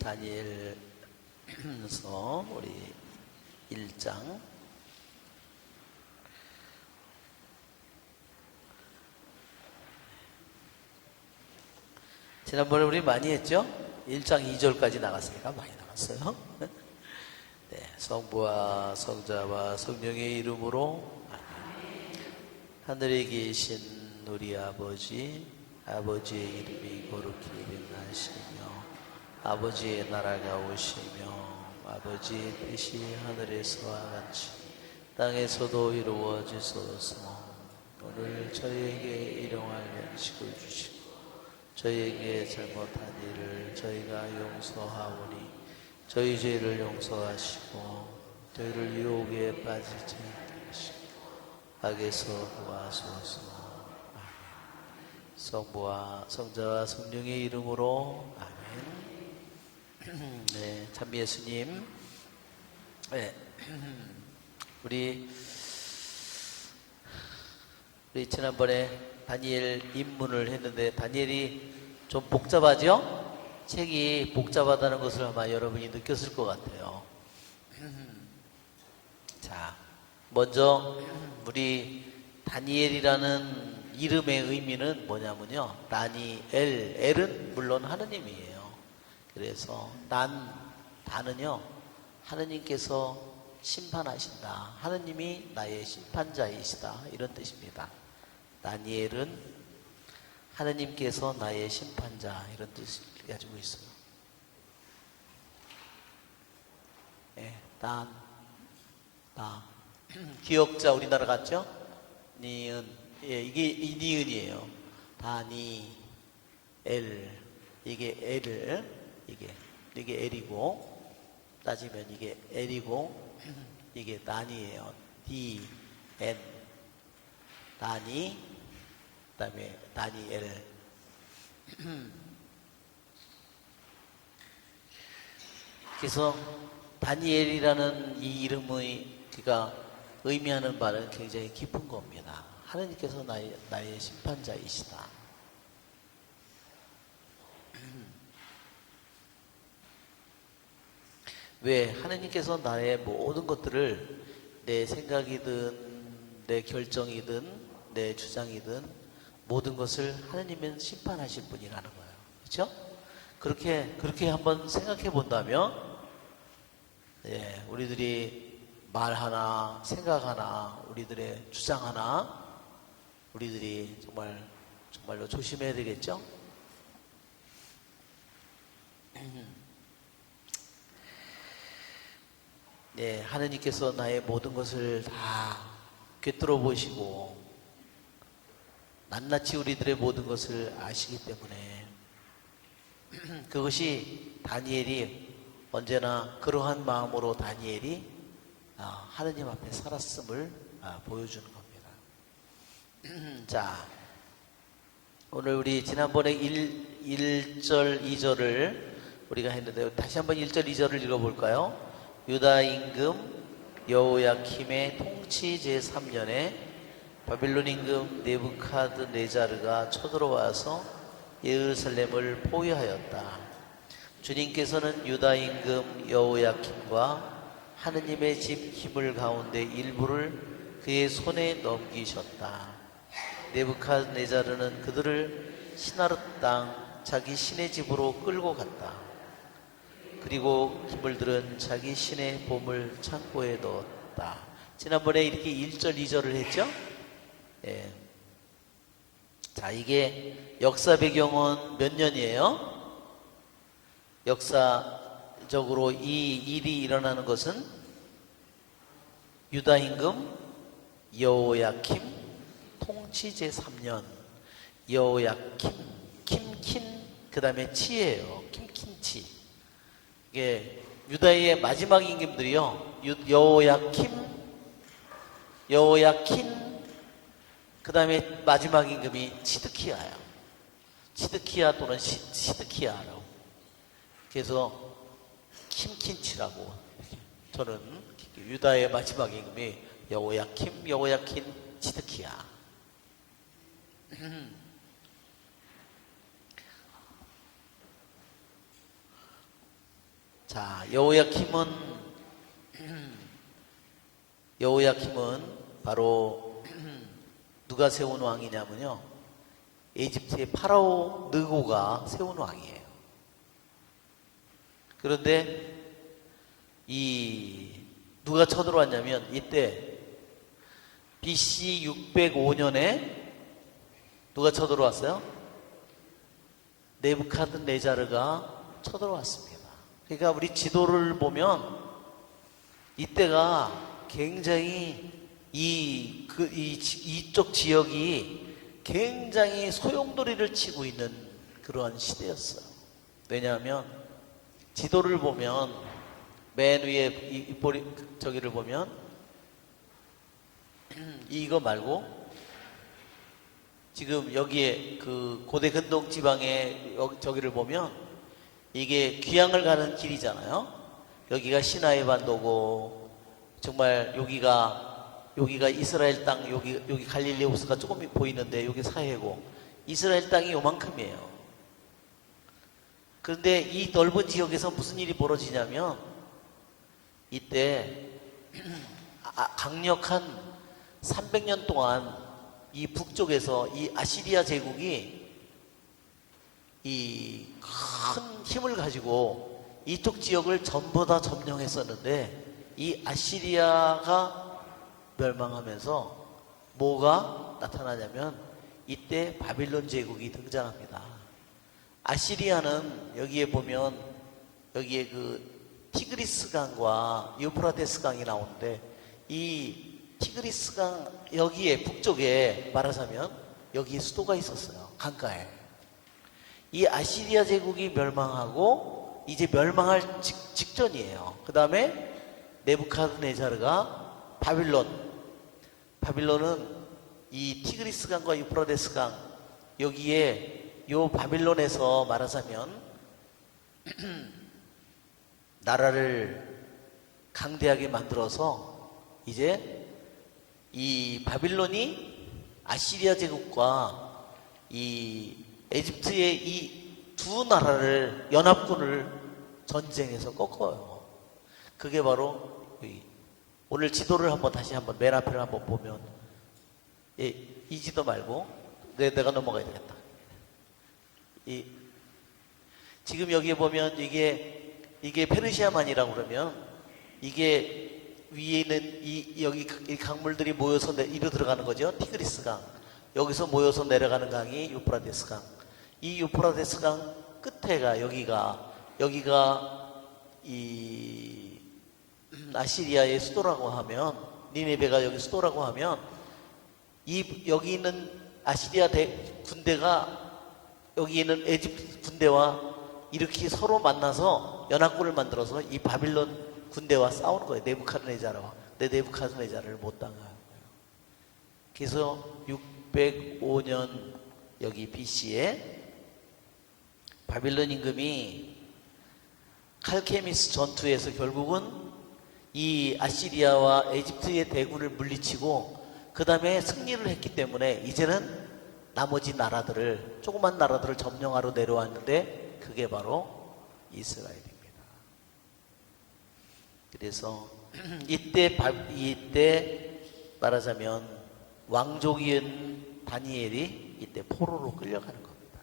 다니엘서 우리 1장 지난번에 우리 많이 했죠? 1장 2절까지 나갔으니까 많이 나갔어요. 네, 성부와 성자와 성령의 이름으로 하늘에 계신 우리 아버지의 이름이 거룩히 빛나시며 아버지의 나라가 오시며 아버지의 뜻이 하늘에서와 같이 땅에서도 이루어지소서. 오늘 저희에게 일용할 양식을 주시고 저희에게 잘못한 일을 저희가 용서하오니 저희 죄를 용서하시고 저희를 유혹에 빠지지 않게 하시고 악에서 구하소서. 아멘. 성부와 성자와 성령의 이름으로 아멘. 네, 찬미 예수님. 네, 우리 지난번에 다니엘 입문을 했는데 다니엘이 좀 복잡하죠? 책이 복잡하다는 것을 아마 여러분이 느꼈을 것 같아요. 자, 먼저 우리 다니엘이라는 이름의 의미는 뭐냐면요, 다니엘, 엘은 물론 하느님이에요. 그래서 단은요, 하느님께서 심판하신다, 하느님이 나의 심판자이시다, 이런 뜻입니다. 다니엘은 하느님께서 나의 심판자, 이런 뜻을 가지고 있어요. 예, 기역자 우리나라 같죠? 니은, 예, 이게 이 니은이에요. 다니, 엘, 이게 엘을, 이게 엘이고, 따지면 이게 엘이고, 이게 단이에요. D, N, 다니, 그 다음에 다니엘. 그래서 다니엘이라는 이 이름의 그가 의미하는 바는 굉장히 깊은 겁니다. 하나님께서 나의 심판자이시다. 왜? 하나님께서 나의 모든 것들을, 내 생각이든 내 결정이든 내 주장이든 모든 것을 하나님은 심판하실 분이라는 거예요. 그렇죠? 그렇게 한번 생각해 본다면, 예, 우리들이 말하나 생각하나 우리들의 주장하나 우리들이 정말로 조심해야 되겠죠? 네, 하나님께서 나의 모든 것을 다 꿰뚫어 보시고 낱낱이 우리들의 모든 것을 아시기 때문에 그것이 다니엘이 언제나 그러한 마음으로 다니엘이 하느님 앞에 살았음을 보여주는 겁니다. 자, 오늘 우리 지난번에 1절 2절을 우리가 했는데 다시 한번 1절 2절을 읽어볼까요? 유다 임금 여호야킴의 통치 제3년에 바빌론 임금 네부카드네자르가 쳐들어와서 예루살렘을 포위하였다. 주님께서는 유다 임금 여호야킴과 하느님의 집 기물 가운데 일부를 그의 손에 넘기셨다. 네부카드네자르는 그들을 시나르 땅 자기 신의 집으로 끌고 갔다. 그리고 기물들은 자기 신의 보물 창고에 넣었다. 지난번에 이렇게 1절 2절을 했죠? 예. 자, 이게 역사 배경은 몇 년이에요? 역사적으로 이 일이 일어나는 것은 유다 임금 여호야킴 통치 제3년. 여호야킴, 킴킨, 그 다음에 치예요. 킴킨치. 이게 유다의 마지막 임금들이요, 여호야킴, 그 다음에 마지막 임금이 치드키야예요. 치드키야 또는 시드키야라고. 그래서 킴킨치라고. 저는 유다의 마지막 임금이 여호야킴, 치드키야. 자, 여호야킴은 바로 누가 세운 왕이냐면요, 이집트의 파라오 느고가 세운 왕이에요. 그런데 누가 쳐들어왔냐면, 이때 BC 605년에 누가 쳐들어왔어요? 네부카드네자르가 쳐들어왔습니다. 그러니까 우리 지도를 보면 이때가 굉장히 이쪽 지역이 굉장히 소용돌이를 치고 있는 그러한 시대였어요. 왜냐하면 지도를 보면 맨 위에 저기를 보면 이거 말고 지금 여기에 그 고대 근동 지방에 저기를 보면 이게 귀향을 가는 길이잖아요. 여기가 시나이 반도고, 정말 여기가 이스라엘 땅, 여기 갈릴리 호수가 조금 보이는데 여기 사해고, 이스라엘 땅이 요만큼이에요. 그런데 이 넓은 지역에서 무슨 일이 벌어지냐면, 이때 강력한 300년 동안 이 북쪽에서 이 아시리아 제국이 이 큰 힘을 가지고 이쪽 지역을 전부 다 점령했었는데, 이 아시리아가 멸망하면서 뭐가 나타나냐면 이때 바빌론 제국이 등장합니다. 아시리아는 여기에 보면 여기에 그 티그리스 강과 유프라테스 강이 나오는데, 이 티그리스 강 여기에 북쪽에 말하자면 여기에 수도가 있었어요. 강가에. 이 아시리아 제국이 멸망하고 이제 멸망할 직전이에요. 그 다음에 네부카드네자르가 바빌론은 이 티그리스 강과 유프라테스 강 여기에 요 바빌론에서 말하자면 나라를 강대하게 만들어서 이제 이 바빌론이 아시리아 제국과 이 에집트의 이 두 나라를 연합군을 전쟁에서 꺾어요. 그게 바로 오늘 지도를 다시 한번 맨 앞을 한번 보면, 이 지도 말고 내가 넘어가야 되겠다. 지금 여기에 보면 이게 페르시아만이라고 그러면, 이게 위에 있는 여기 이 강물들이 모여서 이리로 들어가는 거죠. 티그리스 강. 여기서 모여서 내려가는 강이 유프라테스 강. 이 유프라테스 강 끝에가 여기가 이 아시리아의 수도라고 하면, 니네베가 여기 수도라고 하면, 여기 있는 아시리아 군대가 여기 있는 에집트 군대와 이렇게 서로 만나서 연합군을 만들어서 이 바빌론 군대와 싸우는 거예요. 네부카드네자르와. 네부카드네자르를 못 당하고요. 그래서 605년 여기 BC에 바빌론 임금이 칼케미스 전투에서 결국은 이 아시리아와 에집트의 대군을 물리치고 그 다음에 승리를 했기 때문에 이제는 나머지 나라들을, 조그만 나라들을 점령하러 내려왔는데 그게 바로 이스라엘입니다. 그래서 이때 말하자면 왕족인 다니엘이 이때 포로로 끌려가는 겁니다.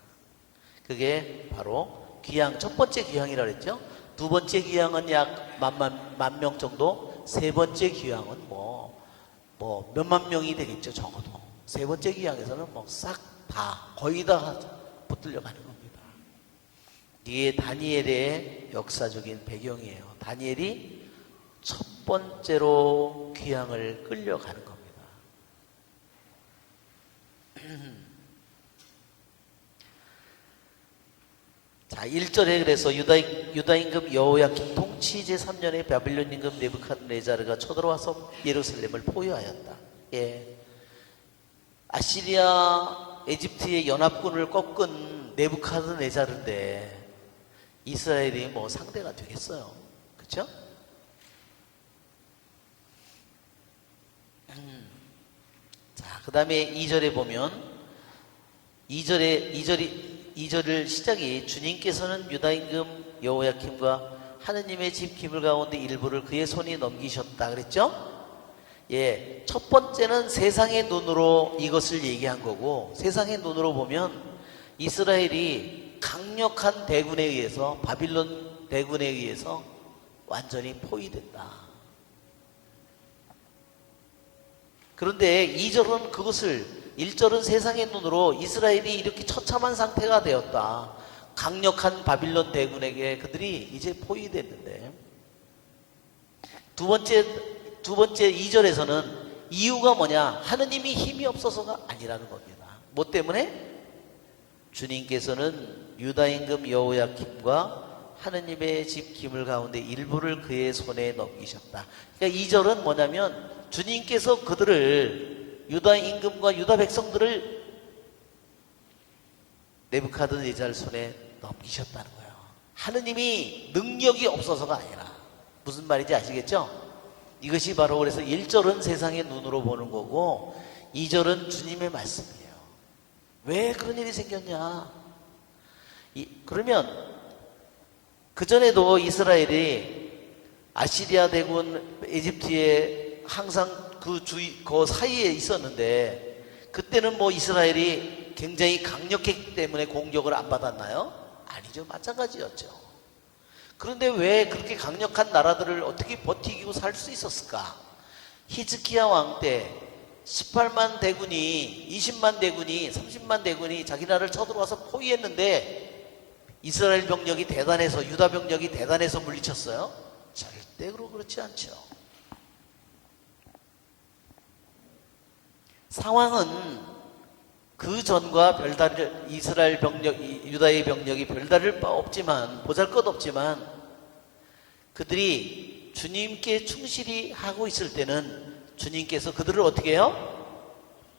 그게 바로 귀향, 첫 번째 귀향이라고 그랬죠. 두 번째 귀향은 약 만 명 정도, 세 번째 귀향은 뭐 몇만 명이 되겠죠, 적어도. 세 번째 귀향에서는 싹 다, 거의 다 붙들려 가는 겁니다. 이게 다니엘의 역사적인 배경이에요. 다니엘이 첫 번째로 귀향을 끌려가는 겁니다. 자, 1절에 그래서 유다 임금 여호야kim 통치 제3년에 바빌론 임금 네부카드네자르가 쳐들어와서 예루살렘을 포위하였다. 예. 아시리아 에집트의 연합군을 꺾은 네부카드네자르인데 이스라엘이 상대가 되겠어요. 그렇죠? 자, 그 다음에 2절에 보면 2절을 시작이 주님께서는 유다 임금 여호야킴과 하느님의 집 기물 가운데 일부를 그의 손이 넘기셨다 그랬죠? 예, 첫 번째는 세상의 눈으로 이것을 얘기한 거고, 세상의 눈으로 보면 이스라엘이 강력한 대군에 의해서, 바빌론 대군에 의해서 완전히 포위된다. 그런데 2절은 그것을, 1절은 세상의 눈으로 이스라엘이 이렇게 처참한 상태가 되었다. 강력한 바빌론 대군에게 그들이 이제 포위됐는데, 두 번째 2절에서는 이유가 뭐냐? 하느님이 힘이 없어서가 아니라는 겁니다. 뭐 때문에? 주님께서는 유다 임금 여호야김과 하느님의 집 기물 가운데 일부를 그의 손에 넘기셨다. 그러니까 2절은 뭐냐면 주님께서 그들을, 유다 임금과 유다 백성들을 네부카드네잘 손에 넘기셨다는 거예요. 하느님이 능력이 없어서가 아니라. 무슨 말인지 아시겠죠? 이것이 바로 그래서 1절은 세상의 눈으로 보는 거고 2절은 주님의 말씀이에요. 왜 그런 일이 생겼냐? 그러면 그전에도 이스라엘이 아시리아 대군 에집트에 항상 그 사이에 있었는데, 그때는 뭐 이스라엘이 굉장히 강력했기 때문에 공격을 안 받았나요? 아니죠. 마찬가지였죠. 그런데 왜 그렇게 강력한 나라들을 어떻게 버티고 살 수 있었을까? 히즈키야 왕 때 18만 대군이, 20만 대군이, 30만 대군이 자기 나라를 쳐들어와서 포위했는데 이스라엘 병력이 대단해서, 유다 병력이 대단해서 물리쳤어요? 절대 그렇지 않죠. 상황은 그 전과 별다를, 이스라엘 병력, 유다의 병력이 별다를 바 없지만, 보잘것없지만 그들이 주님께 충실히 하고 있을 때는 주님께서 그들을 어떻게 해요?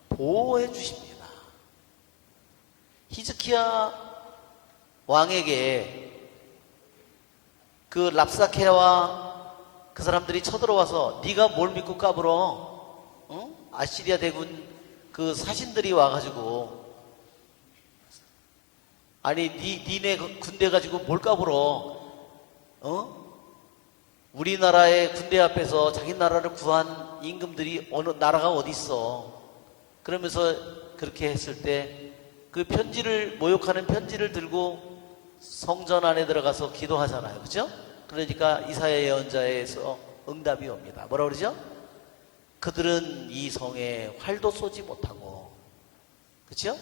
보호해 주십니다. 히즈키야 왕에게 그 랍사케와 그 사람들이 쳐들어와서 네가 뭘 믿고 까불어? 응? 아시리아 대군 그 사신들이 와가지고, 아니 니네 군대 가지고 뭘 까불어? 우리나라의 군대 앞에서 자기 나라를 구한 임금들이 어느 나라가 어디 있어? 그러면서 그렇게 했을 때 그 편지를, 모욕하는 편지를 들고 성전 안에 들어가서 기도하잖아요. 그죠? 그러니까 이사야 예언자에서 응답이 옵니다. 뭐라 그러죠? 그들은 이 성에 활도 쏘지 못하고, 그렇죠?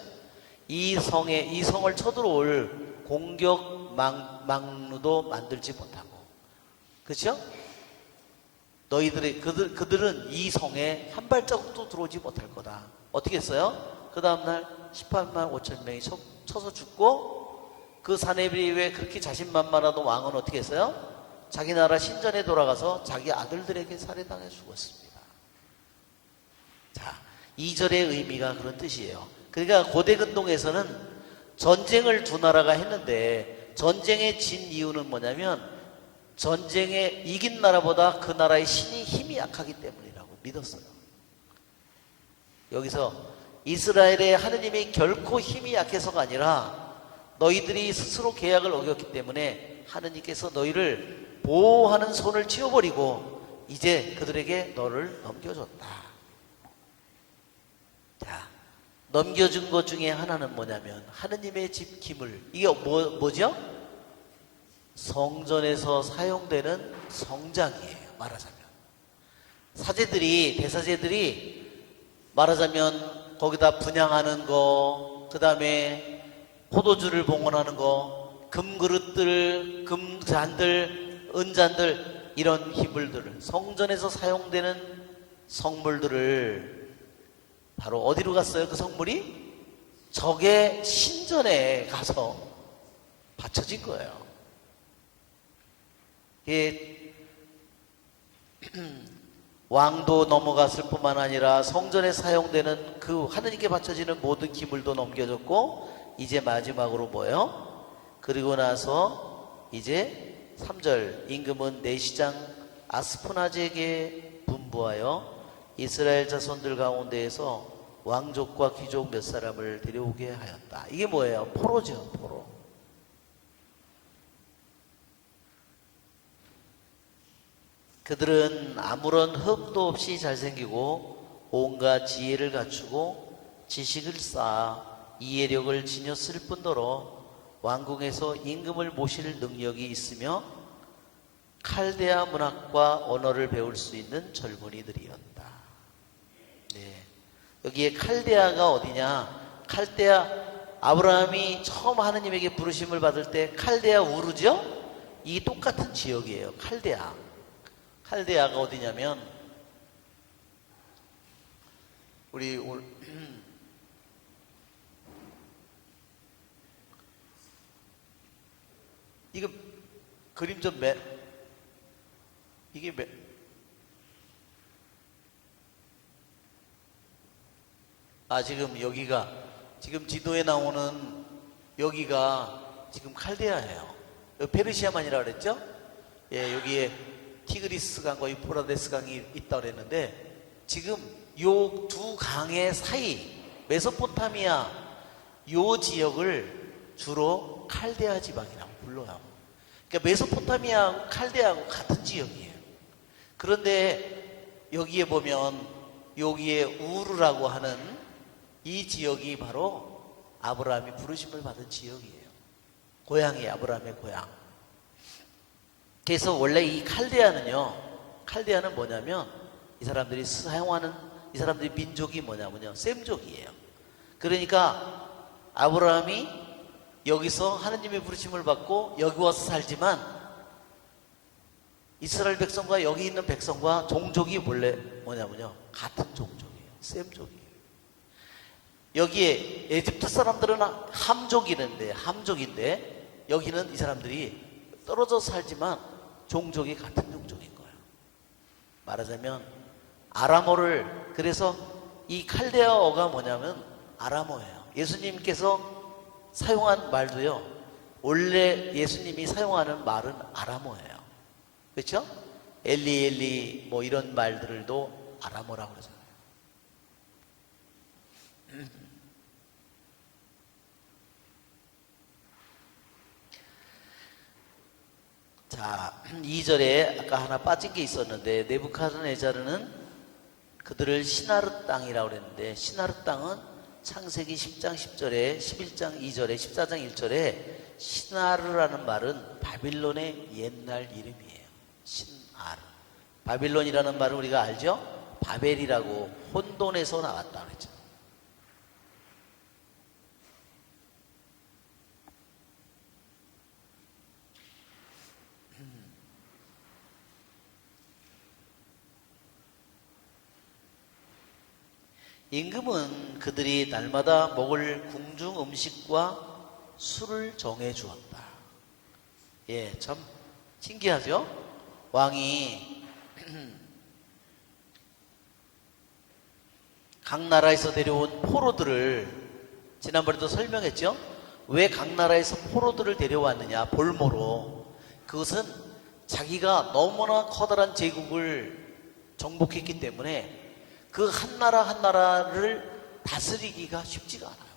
이 성을 쳐들어올 공격 망루도 만들지 못하고, 그렇죠? 그들은 이 성에 한 발자국도 들어오지 못할 거다. 어떻게 했어요? 그 다음날 18만 5천 명이 쳐서 죽고, 그 사내비에 그렇게 자신만만하던 왕은 어떻게 했어요? 자기 나라 신전에 돌아가서 자기 아들들에게 살해당해 죽었습니다. 자, 2절의 의미가 그런 뜻이에요. 그러니까 고대 근동에서는 전쟁을 두 나라가 했는데, 전쟁에 진 이유는 뭐냐면 전쟁에 이긴 나라보다 그 나라의 신이 힘이 약하기 때문이라고 믿었어요. 여기서 이스라엘의 하느님이 결코 힘이 약해서가 아니라 너희들이 스스로 계약을 어겼기 때문에 하느님께서 너희를 보호하는 손을 치워버리고 이제 그들에게 너를 넘겨줬다. 자, 넘겨준 것 중에 하나는 뭐냐면 하느님의 집 기물. 이게 뭐죠? 성전에서 사용되는 성장이에요. 말하자면 대사제들이 말하자면 거기다 분향하는 거, 그 다음에 포도주를 봉헌하는 거, 금그릇들, 금잔들, 은잔들, 이런 기물들을, 성전에서 사용되는 성물들을 바로 어디로 갔어요? 그 성물이 적의 신전에 가서 바쳐진 거예요. 왕도 넘어갔을 뿐만 아니라 성전에 사용되는 그 하느님께 바쳐지는 모든 기물도 넘겨졌고, 이제 마지막으로 뭐예요? 그리고 나서 이제 3절, 임금은 내시장 아스푸나즈에게 분부하여 이스라엘 자손들 가운데에서 왕족과 귀족 몇 사람을 데려오게 하였다. 이게 뭐예요? 포로죠, 포로. 그들은 아무런 흠도 없이 잘생기고 온갖 지혜를 갖추고 지식을 쌓아 이해력을 지녔을 뿐더러 왕궁에서 임금을 모실 능력이 있으며 칼데아 문학과 언어를 배울 수 있는 젊은이들이었다. 네. 여기에 칼데아가 어디냐? 칼데아, 아브라함이 처음 하느님에게 부르심을 받을 때 칼데아 우르죠? 이 똑같은 지역이에요. 칼데아. 칼데아가 어디냐면 우리 오늘 이거 그림 좀 이게 지금 여기가 지금 지도에 나오는 여기가 지금 칼데아예요. 여기 페르시아만이라고 그랬죠? 예, 여기에 티그리스 강과 유프라데스 강이 있다고 그랬는데 지금 요 두 강의 사이 메소포타미아 요 지역을 주로 칼데아 지방이라고 불러요. 그러니까 메소포타미아하고 칼데아하고 같은 지역이에요. 그런데 여기에 보면 여기에 우르라고 하는 이 지역이 바로 아브라함이 부르심을 받은 지역이에요. 고향이에요. 아브라함의 고향. 그래서 원래 이 칼데아는 뭐냐면 이 사람들이 사용하는 이 사람들이 민족이 뭐냐면요, 셈족이에요. 그러니까 아브라함이 여기서 하느님의 부르심을 받고 여기 와서 살지만 이스라엘 백성과 여기 있는 백성과 종족이 원래 뭐냐면요, 같은 종족이에요. 셈족이에요. 여기에 에집트 사람들은 함족인데 여기는 이 사람들이 떨어져 살지만 종족이 같은 종족인 거예요. 말하자면 아람어를, 그래서 이 칼데아어가 뭐냐면 아람어예요. 예수님께서 사용한 말도요, 원래 예수님이 사용하는 말은 아람어예요. 그렇죠? 엘리 뭐 이런 말들도 아람어라고 그러잖아요. 자, 2절에 아까 하나 빠진 게 있었는데 느부갓네자르는 그들을 시나르 땅이라고 그랬는데 시나르 땅은 창세기 10장 10절에 11장 2절에 14장 1절에 시나르라는 말은 바빌론의 옛날 이름이에요. 시나르. 바빌론이라는 말은 우리가 알죠? 바벨이라고 혼돈에서 나왔다 그랬죠. 임금은 그들이 날마다 먹을 궁중 음식과 술을 정해 주었다. 예, 참 신기하죠? 왕이 각 나라에서 데려온 포로들을 지난번에도 설명했죠? 왜 각 나라에서 포로들을 데려왔느냐? 볼모로. 그것은 자기가 너무나 커다란 제국을 정복했기 때문에 그 한 나라 한 나라를 다스리기가 쉽지가 않아요.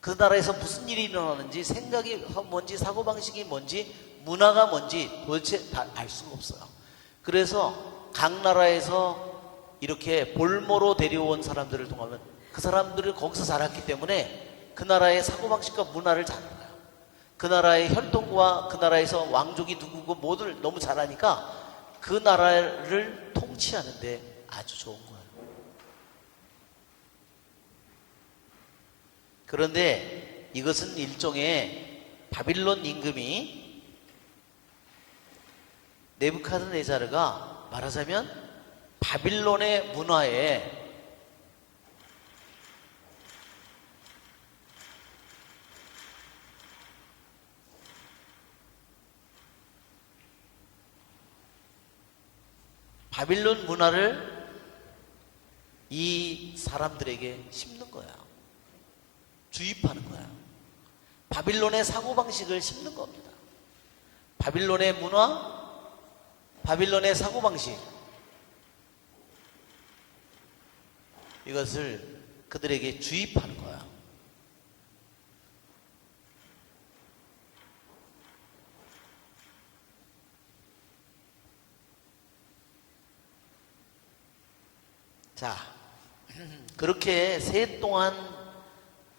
그 나라에서 무슨 일이 일어나는지, 생각이 뭔지, 사고방식이 뭔지, 문화가 뭔지 도대체 다 알 수가 없어요. 그래서 각 나라에서 이렇게 볼모로 데려온 사람들을 통하면 그 사람들을 거기서 자랐기 때문에 그 나라의 사고방식과 문화를 잘 알아요. 그 나라의 혈통과 그 나라에서 왕족이 누구고 뭐를 너무 잘 아니까 그 나라를 통치하는데 아주 좋은 거예요. 그런데 이것은 일종의 바빌론 임금이 느부갓네자르가 말하자면 바빌론의 문화에 바빌론 문화를 이 사람들에게 심는 거야. 주입하는 거야. 바빌론의 사고방식을 심는 겁니다. 바빌론의 문화, 바빌론의 사고방식, 이것을 그들에게 주입하는 거야. 자, 그렇게 새 동안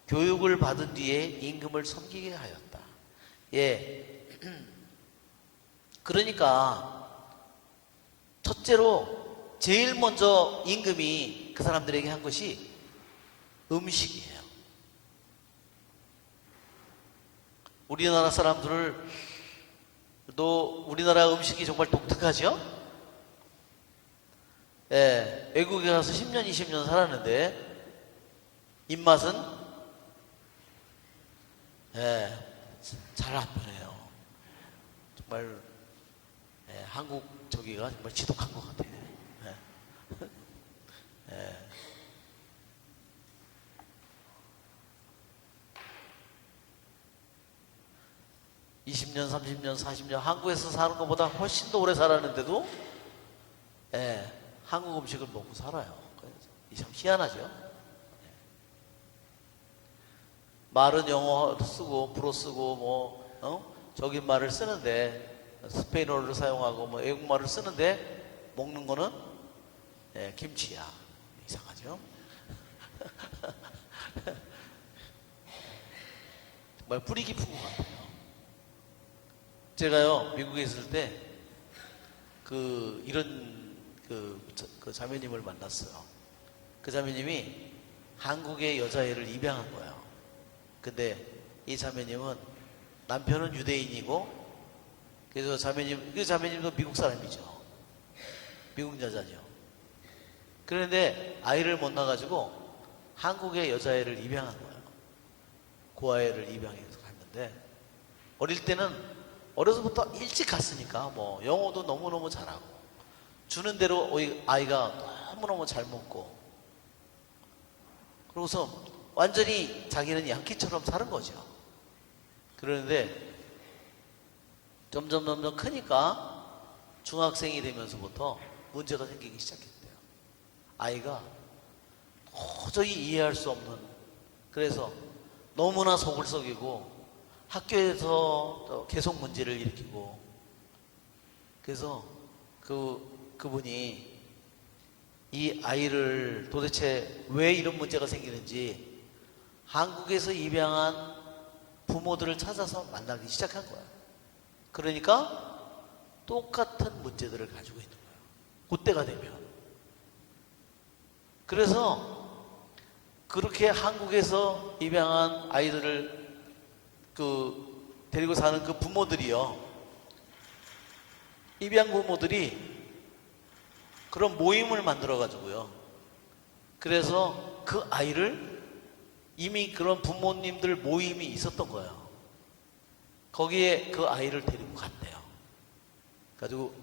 교육을 받은 뒤에 임금을 섬기게 하였다. 예. 그러니까 첫째로 제일 먼저 임금이 그 사람들에게 한 것이 음식이에요. 우리나라 사람들도 우리나라 음식이 정말 독특하죠? 예, 외국에 가서 10년, 20년 살았는데 입맛은 잘 안 변해요. 정말 한국 저기가 정말 지독한 것 같아요. 예. 예. 20년, 30년, 40년 한국에서 사는 것보다 훨씬 더 오래 살았는데도 한국 음식을 먹고 살아요. 참 희한하죠. 말은 영어 쓰고 불어 쓰고 저기 말을 쓰는데 스페인어를 사용하고 외국말을 쓰는데 먹는 거는 김치야. 이상하죠. 정말 뿌리 깊은 것 같아요. 제가요 미국에 있을 때 이런 그 자매님을 만났어요. 그 자매님이 한국의 여자애를 입양한 거예요. 근데 이 자매님은 남편은 유대인이고, 그래서 그 자매님도 미국 사람이죠. 미국 여자죠. 그런데 아이를 못 낳아가지고 한국의 여자애를 입양한 거예요. 그 아이를 입양해서 갔는데, 어릴 때는 어려서부터 일찍 갔으니까 영어도 너무너무 잘하고 주는 대로 아이가 너무너무 잘 먹고, 그러고서 완전히 자기는 양키처럼 사는 거죠. 그러는데 점점 크니까 중학생이 되면서부터 문제가 생기기 시작했대요. 아이가 도저히 이해할 수 없는, 그래서 너무나 속을 썩이고 학교에서 계속 문제를 일으키고, 그래서 그분이 이 아이를 도대체 왜 이런 문제가 생기는지 한국에서 입양한 부모들을 찾아서 만나기 시작한 거야. 그러니까 똑같은 문제들을 가지고 있는 거야. 그때가 되면. 그래서 그렇게 한국에서 입양한 아이들을 데리고 사는 그 부모들이요, 입양 부모들이 그런 모임을 만들어 가지고요, 그래서 그 아이를, 이미 그런 부모님들 모임이 있었던 거예요. 거기에 그 아이를 데리고 갔대요. 가지고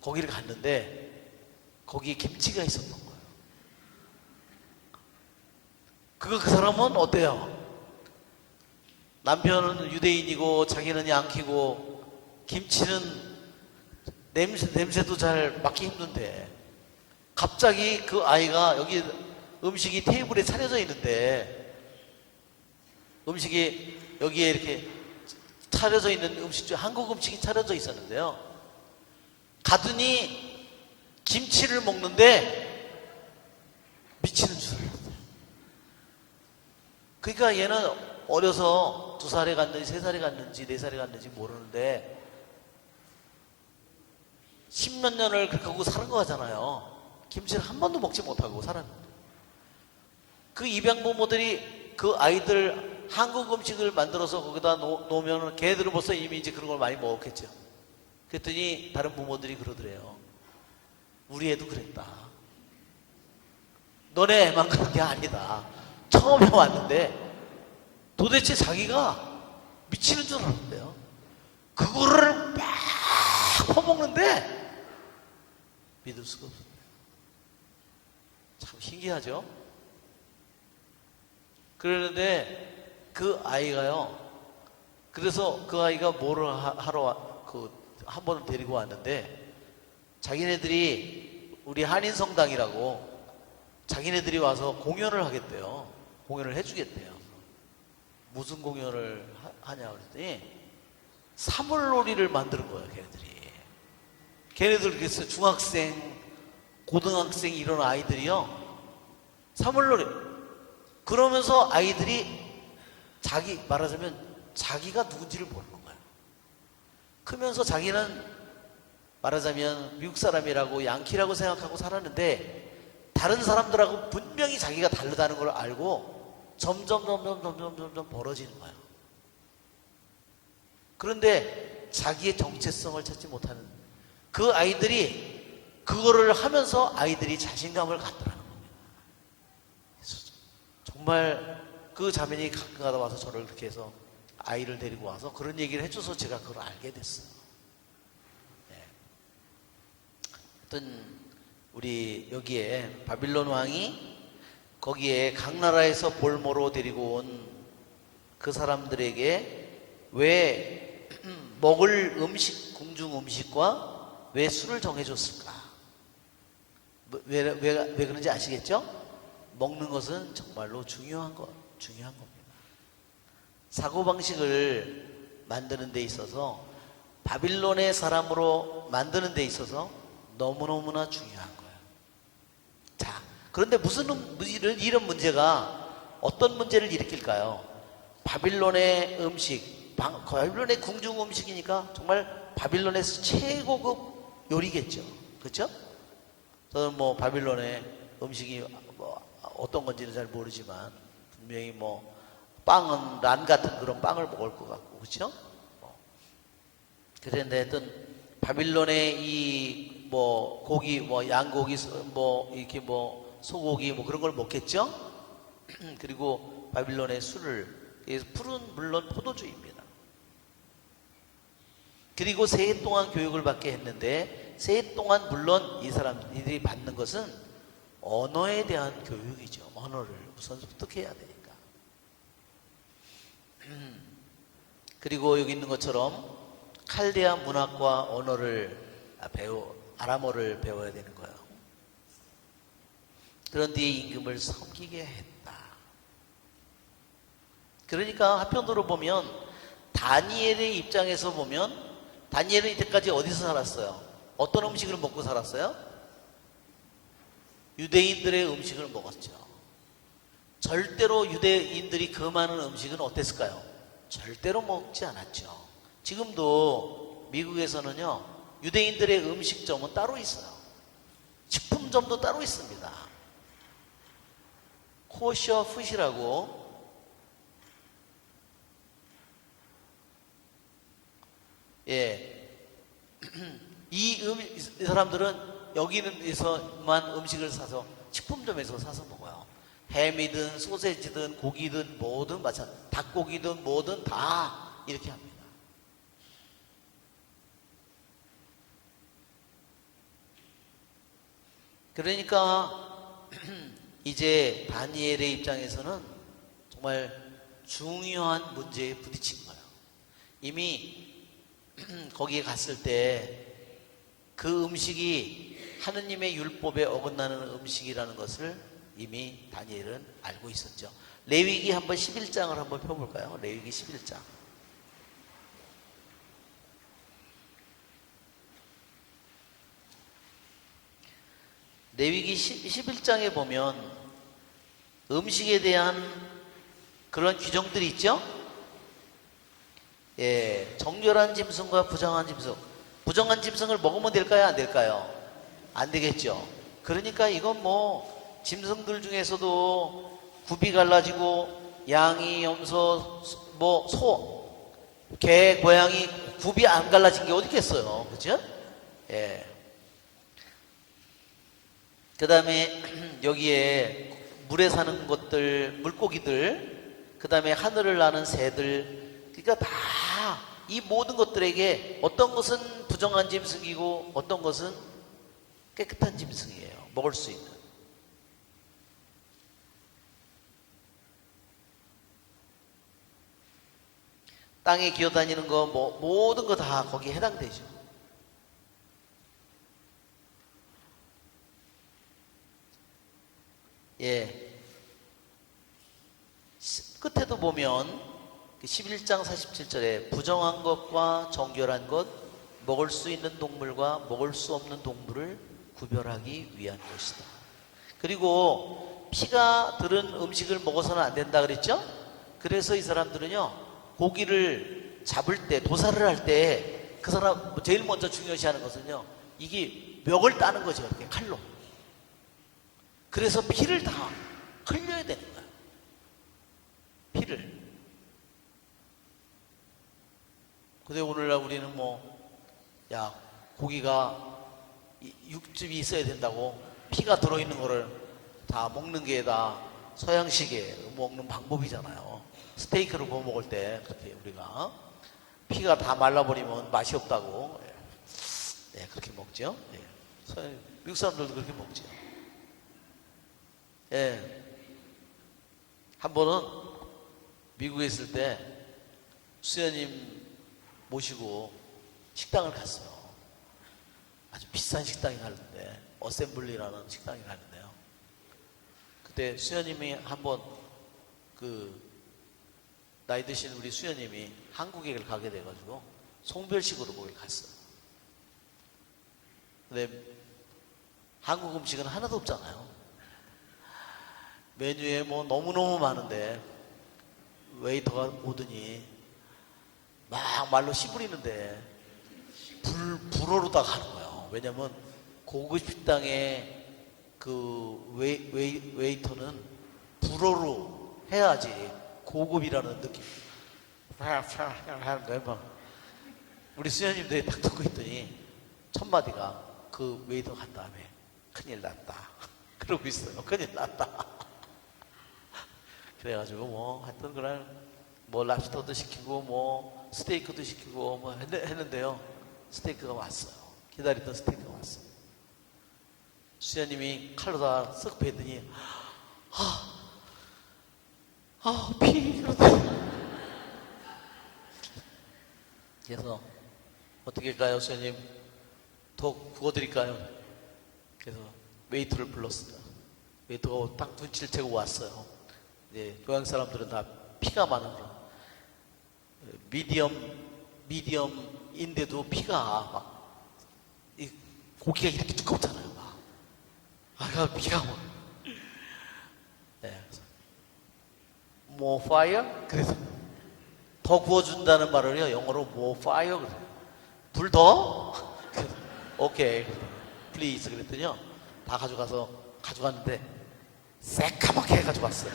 거기를 갔는데 거기에 김치가 있었던 거예요. 그 사람은 어때요? 남편은 유대인이고 자기는 양키고 김치는 냄새도 잘 맡기 힘든데, 갑자기 그 아이가 여기 음식이 테이블에 차려져 있는데, 음식이 여기에 이렇게 차려져 있는 음식 중 한국 음식이 차려져 있었는데요, 가더니 김치를 먹는데 미치는 줄 알았어요. 그러니까 얘는 어려서 2살에 갔는지 3살에 갔는지 4살에 갔는지 모르는데 10몇 년을 그렇게 하고 사는 거잖아요. 김치를 한 번도 먹지 못하고 살았는데, 그 입양 부모들이 그 아이들 한국 음식을 만들어서 거기다 놓으면 걔들은 벌써 이미 이제 그런 걸 많이 먹었겠죠. 그랬더니 다른 부모들이 그러더래요. 우리 애도 그랬다. 너네 애만 그런 게 아니다. 처음에 왔는데 도대체 자기가 미치는 줄 알았대요. 그거를 막 퍼먹는데 믿을 수가 없어요. 참 신기하죠? 그러는데 그 아이가요, 그래서 그 아이가 뭐를 하러 한 번을 데리고 왔는데, 자기네들이 우리 한인성당이라고 자기네들이 와서 공연을 하겠대요. 공연을 해주겠대요. 무슨 공연을 하냐 그랬더니 사물놀이를 만드는 거예요. 걔네들 그래서 중학생, 고등학생 이런 아이들이요, 사물놀이. 그러면서 아이들이 말하자면 자기가 누군지를 모르는 거야. 크면서 자기는 말하자면 미국 사람이라고 양키라고 생각하고 살았는데 다른 사람들하고 분명히 자기가 다르다는 걸 알고 점점 벌어지는 거야. 그런데 자기의 정체성을 찾지 못하는 그 아이들이 그거를 하면서 아이들이 자신감을 갖더라는 겁니다. 정말 그 자매니 가끔가다 와서 저를 그렇게 해서 아이를 데리고 와서 그런 얘기를 해줘서 제가 그걸 알게 됐어요. 네. 어떤 우리 여기에 바빌론 왕이 거기에 각 나라에서 볼모로 데리고 온 그 사람들에게 왜 먹을 음식, 궁중 음식과 왜 술을 정해줬을까? 왜 그런지 아시겠죠? 먹는 것은 정말로 중요한 겁니다. 사고방식을 만드는 데 있어서 바빌론의 사람으로 만드는 데 있어서 너무너무나 중요한 거예요. 자, 그런데 이런 문제가 어떤 문제를 일으킬까요? 바빌론의 음식, 바빌론의 궁중 음식이니까 정말 바빌론에서 최고급 요리겠죠. 그렇죠? 저는 뭐 바빌론의 음식이 뭐 어떤 건지는 잘 모르지만 분명히 뭐 빵은 란 같은 그런 빵을 먹을 것 같고, 그렇죠? 그런데 하여튼 바빌론의 이 뭐 고기, 뭐 양고기, 뭐 이렇게 뭐 소고기 뭐 그런 걸 먹겠죠? 그리고 바빌론의 술을, 풀은 물론 포도주입니다. 그리고 새해 동안 교육을 받게 했는데 새해 동안 물론 이들이 받는 것은 언어에 대한 교육이죠. 언어를 우선 습득해야 되니까. 그리고 여기 있는 것처럼 칼데아 문학과 언어를 아람어를 배워야 되는 거예요. 그런 뒤에 임금을 섬기게 했다. 그러니까 한편으로 보면 다니엘의 입장에서 보면 다니엘은 이때까지 어디서 살았어요? 어떤 음식을 먹고 살았어요? 유대인들의 음식을 먹었죠. 절대로 유대인들이 그 많은 음식은 어땠을까요? 절대로 먹지 않았죠. 지금도 미국에서는요, 유대인들의 음식점은 따로 있어요. 식품점도 따로 있습니다. 코셔 푸시라고. 예. 이 사람들은 여기에서만 음식을 사서 식품점에서 사서 먹어요. 햄이든 소세지든 고기든 뭐든 마찬가지, 닭고기든 뭐든 다 이렇게 합니다. 그러니까 이제 다니엘의 입장에서는 정말 중요한 문제에 부딪힌 거예요. 이미 거기에 갔을 때 그 음식이 하느님의 율법에 어긋나는 음식이라는 것을 이미 다니엘은 알고 있었죠. 레위기 한번 11장을 한번 펴볼까요? 레위기 11장. 레위기 11장에 보면 음식에 대한 그런 규정들이 있죠? 예, 정결한 짐승과 부정한 짐승. 부정한 짐승을 먹으면 될까요? 안 될까요? 안 되겠죠. 그러니까 이건 뭐 짐승들 중에서도 굽이 갈라지고 양이, 염소, 뭐 소, 개, 고양이 굽이 안 갈라진 게 어디 있겠어요. 그죠? 예. 그 다음에 여기에 물에 사는 것들, 물고기들, 그 다음에 하늘을 나는 새들, 그러니까 다 이 모든 것들에게 어떤 것은 부정한 짐승이고 어떤 것은 깨끗한 짐승이에요. 먹을 수 있는. 땅에 기어다니는 거, 뭐 모든 거 다 거기에 해당되죠. 예. 끝에도 보면 11장 47절에 부정한 것과 정결한 것, 먹을 수 있는 동물과 먹을 수 없는 동물을 구별하기 위한 것이다. 그리고 피가 들은 음식을 먹어서는 안 된다 그랬죠? 그래서 이 사람들은요, 고기를 잡을 때, 도살을 할 때, 그 사람 제일 먼저 중요시하는 것은요, 이게 멱을 따는 거죠. 이렇게 칼로. 그래서 피를 다 흘려야 되는 거예요. 피를. 근데 오늘날 우리는 야, 고기가 육즙이 있어야 된다고 피가 들어있는 거를 다 먹는 게 다 서양식의 먹는 방법이잖아요. 스테이크를 구워 먹을 때 그렇게 우리가 피가 다 말라버리면 맛이 없다고, 네, 그렇게 먹죠. 네. 미국 사람들도 그렇게 먹죠. 예. 한 번은 미국에 있을 때 수녀님 모시고 식당을 갔어요. 아주 비싼 식당에 가는데, 어셈블리라는 식당에 가는데요. 그때 수녀님이 한번 나이 드신 우리 수녀님이 한국에 가게 돼가지고 송별식으로 거기 갔어요. 근데 한국 음식은 하나도 없잖아요. 메뉴에 너무너무 많은데 웨이터가 오더니 막 말로 씨부리는데 불어로다가 하는 거예요. 왜냐면 고급 식당의 웨이터는 불어로 해야지 고급이라는 느낌. 하는 거예요. 우리 수녀님들이 딱 듣고 있더니 첫 마디가 그 웨이터 간 다음에 큰일 났다. 그러고 있어요. 큰일 났다. 그래가지고 하여튼 그날 랍스터도 시키고 스테이크도 시키고 했는데요. 스테이크가 왔어요. 기다리던 스테이크가 왔어요. 수녀님이 칼로 다 쓱 베더니 피 그러다. 그래서 어떻게 할까요, 수녀님? 더 구워드릴까요? 그래서 웨이터를 불렀어요. 웨이터가 딱 눈치를 채고 왔어요. 이제 교양 사람들은 다 피가 많은 거. 미디엄인데도 피가 이 고기가 이렇게 두껍잖아요. 피가 네. More fire? 그래서 더 구워준다는 말을요, 영어로 more fire. 불 더? 오케이. Please. 그랬더니요, 다 가져갔는데, 새까맣게 가져갔어요.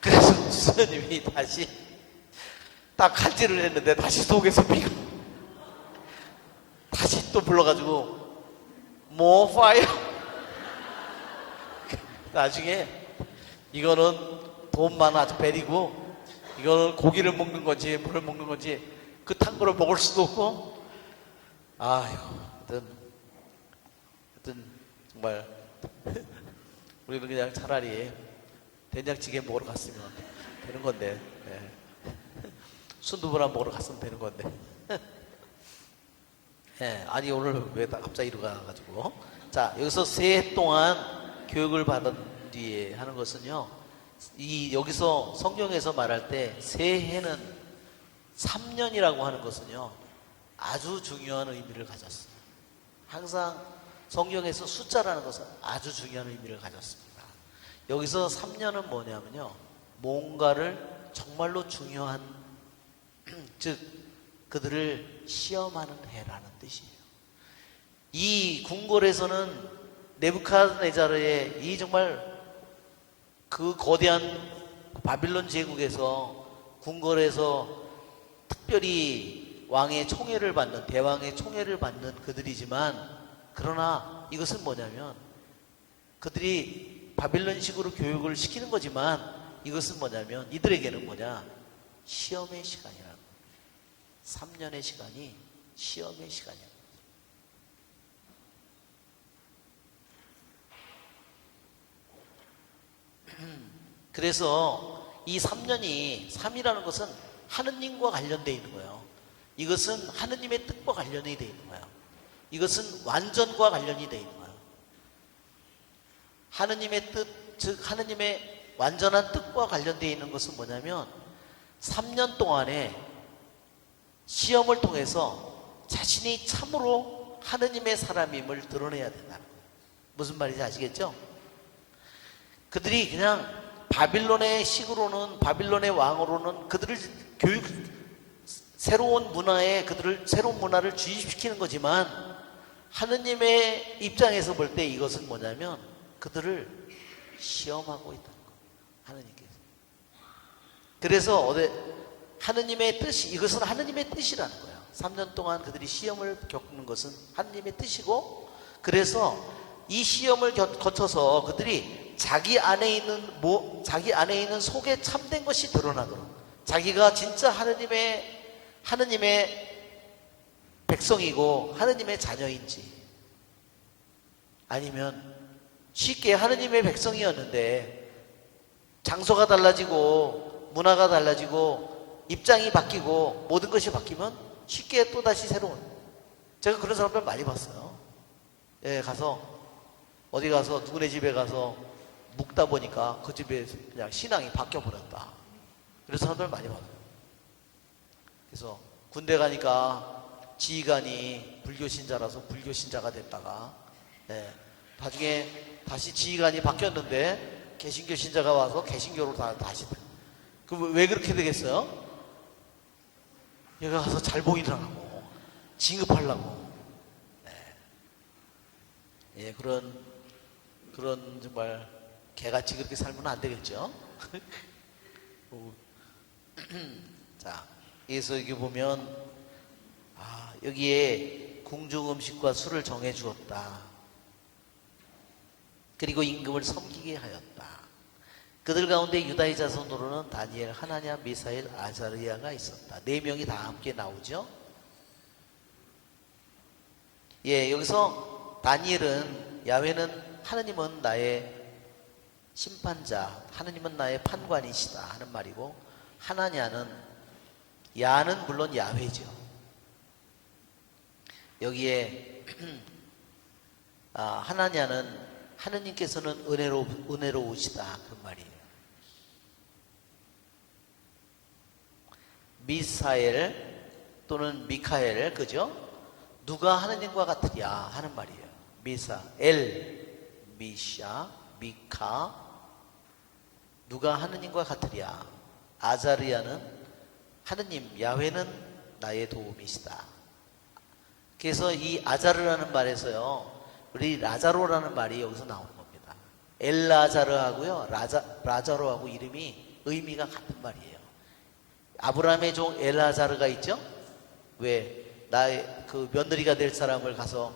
그래서 수녀님이 다시 딱 칼질을 했는데, 다시 속에서 피가, 다시 또 불러가지고, more fire. 나중에, 이거는 돈만 아주 베리고, 이거는 고기를 먹는 건지, 물을 먹는 건지, 그 탄 거를 먹을 수도 없고, 하여튼 정말 우리는 그냥 차라리 된장찌개 먹으러 갔으면 되는 건데, 네. 순두부나 먹으러 갔으면 되는 건데. 네, 아니 오늘 왜 갑자기 이러고 가가지고. 자, 여기서 새해 동안 교육을 받은 뒤에 하는 것은요, 여기서 성경에서 말할 때 새해는 3년이라고 하는 것은요, 아주 중요한 의미를 가졌어요. 항상 성경에서 숫자라는 것은 아주 중요한 의미를 가졌습니다. 여기서 3년은 뭐냐면요, 뭔가를 정말로 중요한, 즉 그들을 시험하는 해라는 뜻이에요. 이 궁궐에서는 네부갓네자르의 이 정말 그 거대한 바빌론 제국에서 궁궐에서 특별히 왕의 총애를 받는, 대왕의 총애를 받는 그들이지만, 그러나 이것은 뭐냐면 그들이 바빌론식으로 교육을 시키는 거지만, 이것은 뭐냐면 이들에게는 시험의 시간이라는 거예요. 3년의 시간이 시험의 시간이에요. 그래서 이 3년이, 3이라는 것은 하느님과 관련되어 있는 거예요. 이것은 하느님의 뜻과 관련이 되어 있는 거예요. 이것은 완전과 관련이 되어 있는 거예요. 하느님의 뜻, 즉 하느님의 완전한 뜻과 관련되어 있는 것은 뭐냐면 3년 동안에 시험을 통해서 자신이 참으로 하느님의 사람임을 드러내야 된다는 거예요. 무슨 말인지 아시겠죠? 그들이 그냥 바빌론의 식으로는, 바빌론의 왕으로는 그들을 새로운 문화를 주입시키는 거지만, 하느님의 입장에서 볼 때 이것은 뭐냐면 그들을 시험하고 있다는 거예요. 하느님께서. 그래서 하느님의 뜻이, 이것은 하느님의 뜻이라는 거예요. 3년 동안 그들이 시험을 겪는 것은 하느님의 뜻이고, 그래서 이 시험을 거쳐서 그들이 자기 안에 있는 속에 참된 것이 드러나도록, 자기가 진짜 하느님의 백성이고 하느님의 자녀인지, 아니면 쉽게 하느님의 백성이었는데 장소가 달라지고 문화가 달라지고 입장이 바뀌고 모든 것이 바뀌면 쉽게 또다시 새로운, 제가 그런 사람들 많이 봤어요. 예, 어디 가서 누구네 집에 가서 묵다 보니까 그 집에 그냥 신앙이 바뀌어버렸다. 그런 사람들 많이 봤어요. 그래서 군대 가니까 지휘관이 불교신자라서 불교신자가 됐다가, 나중에 다시 지휘관이 바뀌었는데 개신교 신자가 와서 개신교로 다시. 그럼 왜 그렇게 되겠어요? 여기 가서 잘 보이더라고, 진급하려고. 예, 그런 정말 개같이 그렇게 살면 안 되겠죠? 자, 여기서 여기 보면, 여기에 궁중 음식과 술을 정해 주었다. 그리고 임금을 섬기게 하였다. 그들 가운데 유다의 자손으로는 다니엘, 하나냐, 미사엘, 아자르야가 있었다. 4명이 다 함께 나오죠. 예, 여기서 다니엘은, 야훼는, 하느님은 나의 심판자, 하느님은 나의 판관이시다 하는 말이고, 야는 물론 야훼죠. 여기에 하나냐는, 하느님께서는 은혜로우시다 그런 말이에요. 미사엘 또는 미카엘, 그죠? 누가 하느님과 같으랴 하는 말이에요. 미사엘, 미샤, 미카, 누가 하느님과 같으랴. 아자르야는, 하느님 야훼는 나의 도움이시다. 그래서 이 아자르라는 말에서요, 우리 라자로라는 말이 여기서 나오는 겁니다. 엘라자르하고요, 라자로하고 이름이, 의미가 같은 말이에요. 아브라함의 종 엘라자르가 있죠? 왜 나의 그 며느리가 될 사람을 가서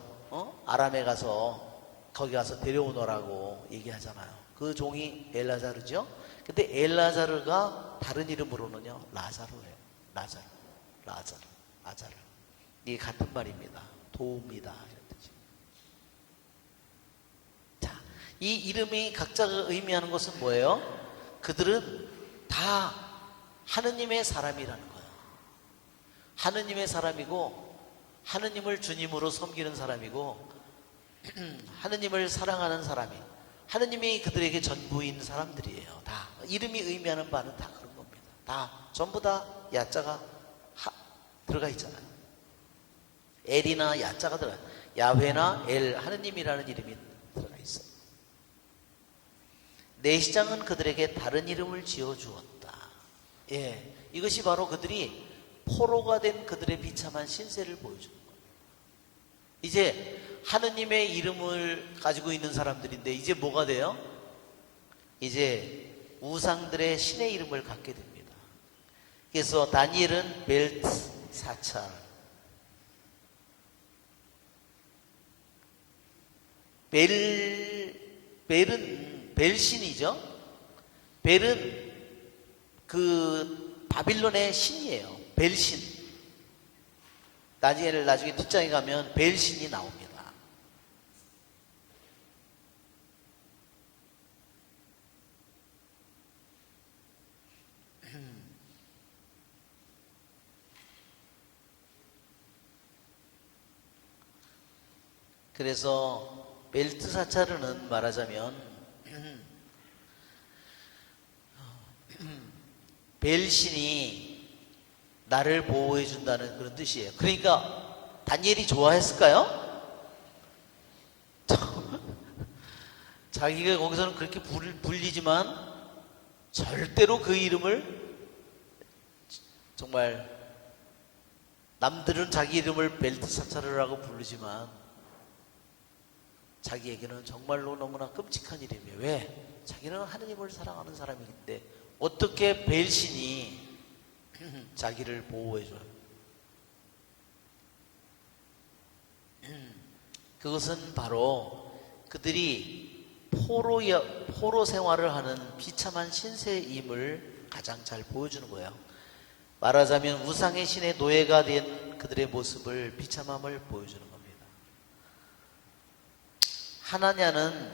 아람에 가서 거기 가서 데려오너라고 얘기하잖아요. 그 종이 엘라자르죠. 근데 엘라자르가 다른 이름으로는요 라자로예요. 아자르. 이게 같은 말입니다. 도움이다 이런 뜻이. 자, 이 이름이 각자가 의미하는 것은 뭐예요? 그들은 다 하느님의 사람이라는 거예요. 하느님의 사람이고, 하느님을 주님으로 섬기는 사람이고, 하느님을 사랑하는 사람이, 하느님이 그들에게 전부인 사람들이에요. 다 이름이 의미하는 바는 다 그런 겁니다. 다 전부 다 야자가 들어가 있잖아요. 엘이나 야자가 들어가, 야훼나 엘, 하느님이라는 이름이 들어가 있어요. 내시장은 그들에게 다른 이름을 지어주었다. 예, 이것이 바로 그들이 포로가 된 그들의 비참한 신세를 보여주는 거예요. 이제 하느님의 이름을 가지고 있는 사람들인데 이제 뭐가 돼요? 이제 우상들의 신의 이름을 갖게 됩니다. 그래서 다니엘은 벨트사찰, 벨은 벨신이죠. 벨은 그 바빌론의 신이에요. 벨신. 나중에 뒷장에 가면 벨신이 나옵니다. 그래서 벨트사차르는 말하자면 벨신이 나를 보호해 준다는 그런 뜻이에요. 그러니까 다니엘이 좋아했을까요? 자기가 거기서는 그렇게 불리지만 절대로 그 이름을, 정말 남들은 자기 이름을 벨트사차르라고 부르지만 자기에게는 정말로 너무나 끔찍한 이름이에요. 왜? 자기는 하느님을 사랑하는 사람인데 어떻게 벨신이 자기를 보호해줘요? 그것은 바로 그들이 포로 생활을 하는 비참한 신세임을 가장 잘 보여주는 거예요. 말하자면 우상의 신의 노예가 된 그들의 모습을, 비참함을 보여주는 겁니다. 하나냐는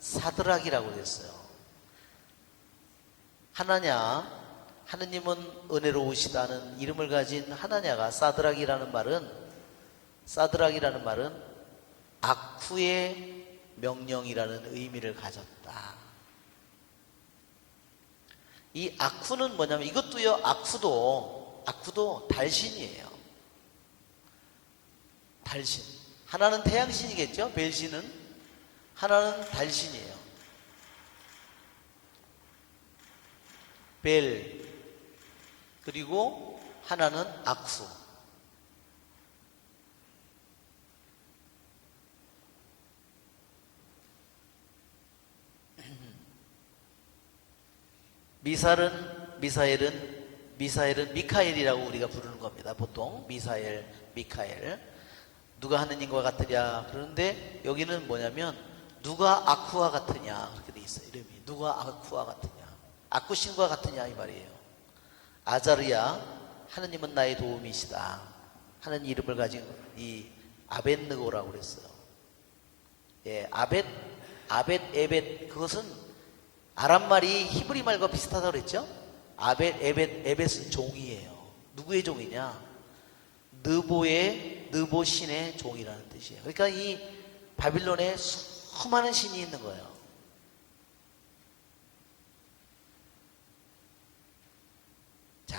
사드락이라고 됐어요. 하나냐, 하느님은 은혜로우시다는 이름을 가진 하나냐가 사드락이라는 말은 아쿠의 명령이라는 의미를 가졌다. 이 아쿠는 뭐냐면, 이것도요, 아쿠도 달신이에요. 달신. 하나는 태양신이겠죠? 벨신은. 하나는 달신이에요. 벨. 그리고 하나는 아쿠. 미사엘은 미카엘이라고 우리가 부르는 겁니다. 보통 미사엘, 미카엘. 누가 하느님과 같으냐? 그런데 여기는 뭐냐면 누가 아쿠와 같으냐? 그렇게 돼 있어요. 이름이. 누가 아쿠와 같으냐? 아쿠신과 같으냐 이 말이에요. 아자르야, 하느님은 나의 도움이시다 하는 이름을 가진 이 아벳느고라고 그랬어요. 예, 에벳, 그것은 아람 말이 히브리 말과 비슷하다고 그랬죠? 에벳은 종이에요. 누구의 종이냐? 느보 신의 종이라는 뜻이에요. 그러니까 이 바빌론에 수많은 신이 있는 거예요. 자,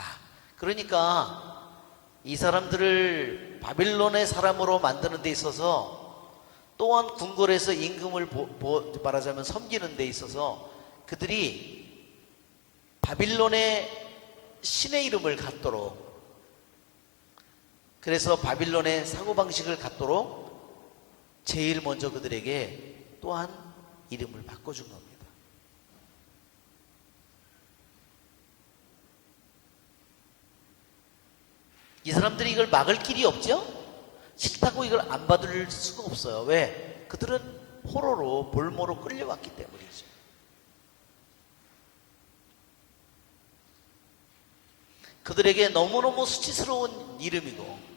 그러니까 이 사람들을 바빌론의 사람으로 만드는 데 있어서, 또한 궁궐에서 임금을 말하자면 섬기는 데 있어서 그들이 바빌론의 신의 이름을 갖도록, 그래서 바빌론의 사고방식을 갖도록 제일 먼저 그들에게 또한 이름을 바꿔준 겁니다. 이 사람들이 이걸 막을 길이 없죠? 싫다고 이걸 안 받을 수가 없어요. 왜? 그들은 포로로, 볼모로 끌려왔기 때문이죠. 그들에게 너무너무 수치스러운 이름이고,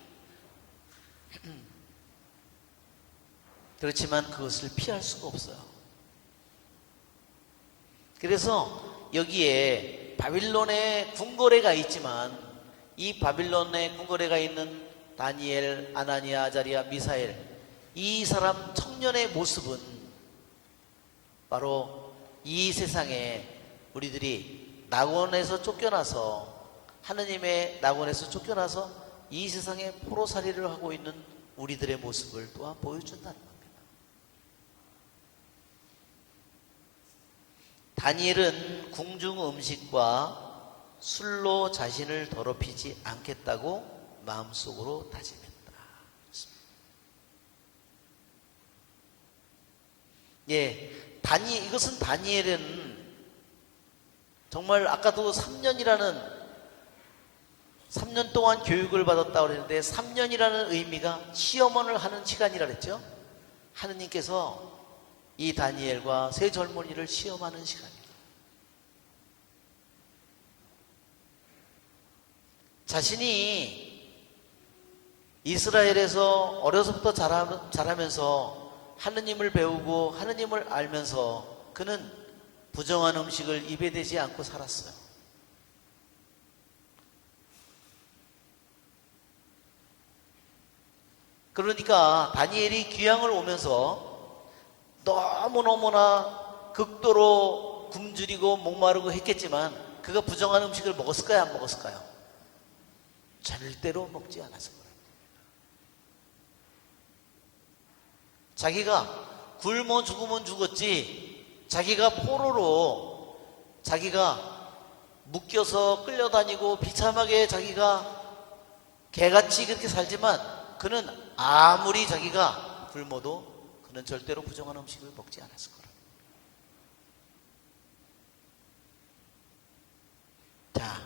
그렇지만 그것을 피할 수가 없어요. 그래서 여기에 바빌론의 궁궐에가 있지만, 이 바빌론의 궁궐에가 있는 다니엘, 아나니아, 아자리아, 미사엘, 이 사람 청년의 모습은 바로 이 세상에 우리들이 낙원에서 쫓겨나서, 하느님의 낙원에서 쫓겨나서 이 세상에 포로살이를 하고 있는 우리들의 모습을 또한 보여준다는 겁니다. 다니엘은 궁중 음식과 술로 자신을 더럽히지 않겠다고 마음속으로 다짐했다. 예, 이것은 다니엘은 정말 아까도 3년 동안 교육을 받았다고 그랬는데, 3년이라는 의미가 시험을 하는 시간이라 그랬죠. 하느님께서 이 다니엘과 세 젊은이를 시험하는 시간입니다. 자신이 이스라엘에서 어려서부터 자라면서 하느님을 배우고 하느님을 알면서 그는 부정한 음식을 입에 대지 않고 살았어요. 그러니까 다니엘이 귀향을 오면서 너무너무나 극도로 굶주리고 목마르고 했겠지만, 그가 부정한 음식을 먹었을까요? 안 먹었을까요? 절대로 먹지 않았을 거예요. 자기가 굶어 죽으면 죽었지 자기가 포로로 자기가 묶여서 끌려다니고 비참하게 자기가 개같이 그렇게 살지만 그는 아무리 자기가 굶어도 그는 절대로 부정한 음식을 먹지 않았을 거라. 자,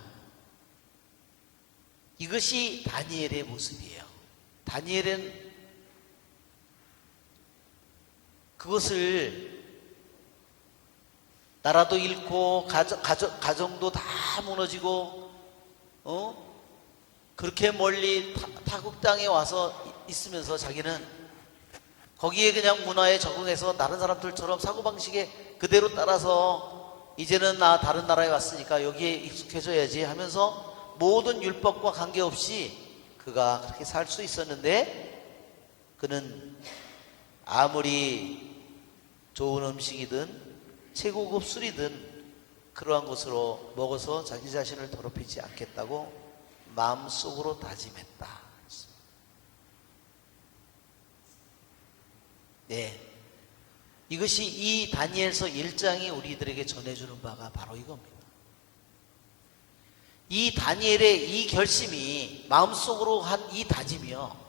이것이 다니엘의 모습이에요. 다니엘은 그것을 나라도 잃고 가정도 다 무너지고 그렇게 멀리 타국 땅에 와서 있으면서 자기는 거기에 그냥 문화에 적응해서 다른 사람들처럼 사고방식에 그대로 따라서 이제는 나 다른 나라에 왔으니까 여기에 익숙해져야지 하면서 모든 율법과 관계없이 그가 그렇게 살 수 있었는데 그는 아무리 좋은 음식이든 최고급 술이든 그러한 것으로 먹어서 자기 자신을 더럽히지 않겠다고 마음속으로 다짐했다. 네, 이것이 이 다니엘서 1장이 우리들에게 전해주는 바가 바로 이겁니다. 이 다니엘의 이 결심이 마음속으로 한 이 다짐이요,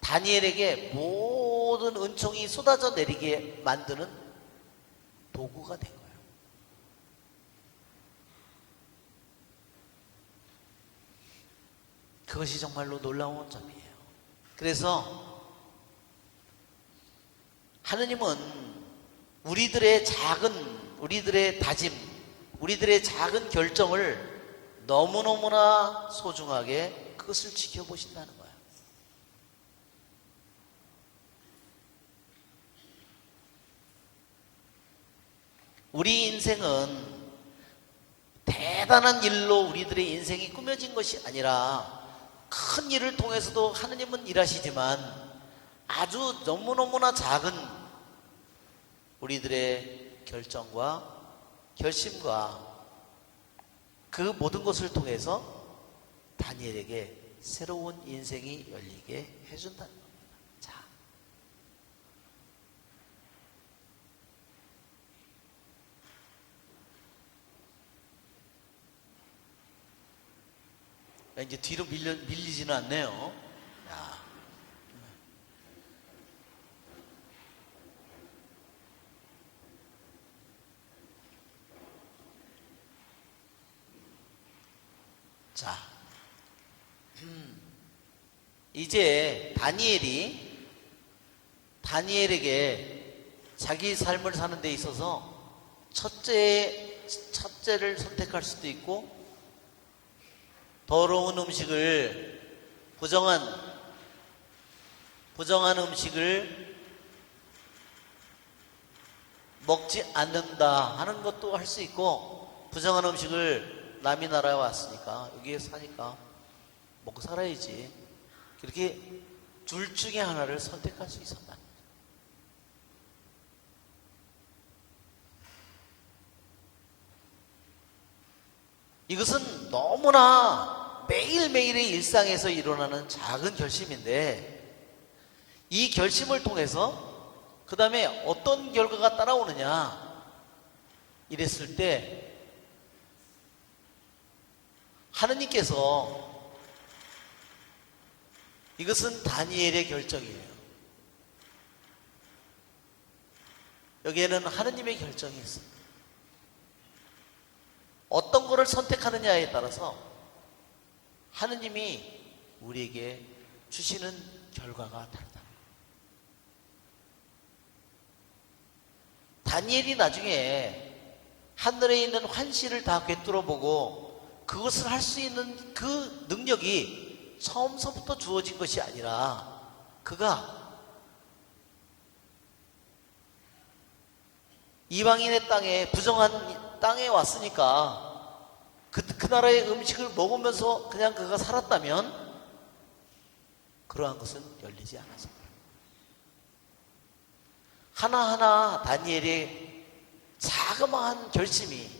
다니엘에게 모든 은총이 쏟아져 내리게 만드는 도구가 된 거예요. 그것이 정말로 놀라운 점이에요. 그래서 하느님은 우리들의 다짐, 우리들의 작은 결정을 너무너무나 소중하게 그것을 지켜보신다는 거예요. 우리 인생은 대단한 일로 우리들의 인생이 꾸며진 것이 아니라 큰 일을 통해서도 하느님은 일하시지만 아주 너무너무나 작은 우리들의 결정과 결심과 그 모든 것을 통해서 다니엘에게 새로운 인생이 열리게 해준다는 겁니다. 자, 이제 뒤로 밀리지는 않네요. 자, 이제 다니엘에게 자기 삶을 사는 데 있어서 첫째를 선택할 수도 있고 더러운 음식을 부정한 음식을 먹지 않는다 하는 것도 할 수 있고, 부정한 음식을 남이 나라에 왔으니까 여기에 사니까 먹고 살아야지, 그렇게 둘 중에 하나를 선택할 수 있었다. 이것은 너무나 매일매일의 일상에서 일어나는 작은 결심인데, 이 결심을 통해서 그 다음에 어떤 결과가 따라오느냐 이랬을 때 하느님께서, 이것은 다니엘의 결정이에요. 여기에는 하느님의 결정이 있어요. 어떤 것을 선택하느냐에 따라서 하느님이 우리에게 주시는 결과가 다르다. 다니엘이 나중에 하늘에 있는 환시를 다 꿰뚫어 보고 그것을 할 수 있는 그 능력이 처음서부터 주어진 것이 아니라, 그가 이방인의 땅에, 부정한 땅에 왔으니까 그 나라의 음식을 먹으면서 그냥 그가 살았다면 그러한 것은 열리지 않았습니다. 하나하나 다니엘의 자그마한 결심이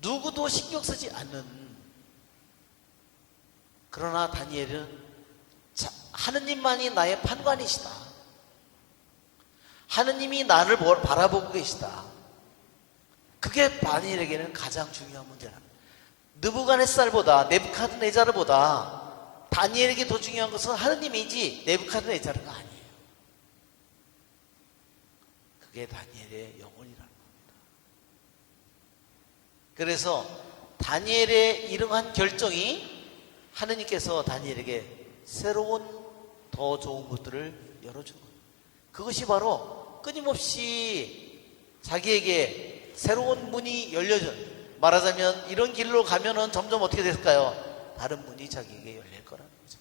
누구도 신경 쓰지 않는, 그러나 다니엘은 하느님만이 나의 판관이시다, 하느님이 나를 바라보고 계시다. 그게 다니엘에게는 가장 중요한 문제라. 네부갓네살보다 다니엘에게 더 중요한 것은 하느님이지 네부갓네살가 아니에요. 그게 다니엘의 영혼이라는 겁니다. 그래서 다니엘의 이러한 결정이 하느님께서 다니엘에게 새로운 더 좋은 것들을 열어준 거예요. 그것이 바로 끊임없이 자기에게 새로운 문이 열려준, 말하자면 이런 길로 가면은 점점 어떻게 됐을까요? 다른 문이 자기에게 열릴 거라는 거죠.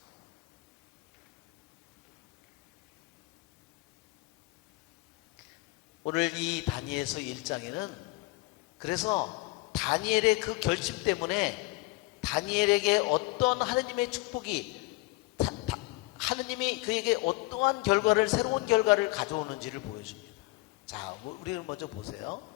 오늘 이 다니엘서 1장에는 그래서 다니엘의 그 결심 때문에 다니엘에게 어떤 하느님의 축복이, 하느님이 그에게 어떠한 결과를, 새로운 결과를 가져오는지를 보여줍니다. 자, 우리는 먼저 보세요.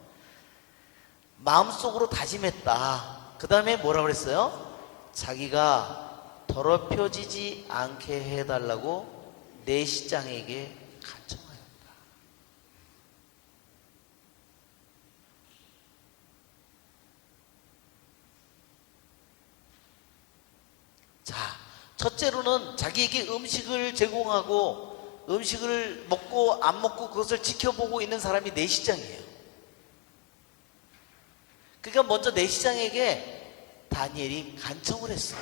마음속으로 다짐했다. 그 다음에 뭐라 그랬어요? 자기가 더럽혀지지 않게 해달라고 내시장에게 간청하였다. 자, 첫째로는 자기에게 음식을 제공하고 음식을 먹고 안 먹고 그것을 지켜보고 있는 사람이 내시장이에요. 그러니까 먼저 내시장에게 다니엘이 간청을 했어요.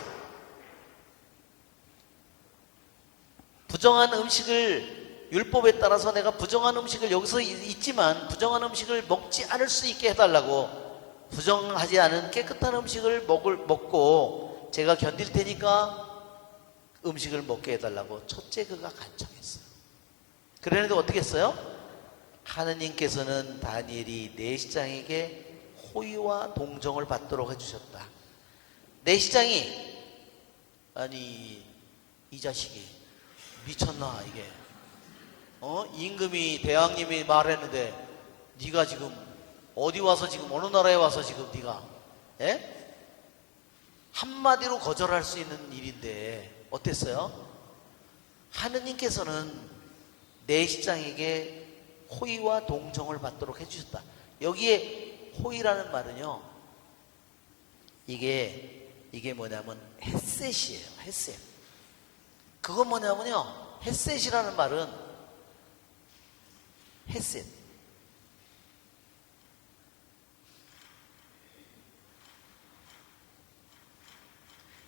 부정한 음식을, 율법에 따라서 내가 부정한 음식을 여기서 있지만 부정한 음식을 먹지 않을 수 있게 해달라고, 부정하지 않은 깨끗한 음식을 먹고 제가 견딜 테니까 음식을 먹게 해달라고 첫째 그가 간청했어요. 그런데 어떻게 했어요? 하느님께서는 다니엘이 내시장에게 호의와 동정을 받도록 해주셨다. 내시장이, 아니 이 자식이 미쳤나 이게, 임금이, 대왕님이 말했는데 네가 지금 어디 와서, 지금 어느 나라에 와서 지금 네가 한마디로 거절할 수 있는 일인데 어땠어요? 하느님께서는 내시장에게 호의와 동정을 받도록 해주셨다. 여기에 호의라는 말은요, 이게 뭐냐면 헷셋이에요. 헷셋. 그건 뭐냐면요, 헷셋이라는 말은 헷셋,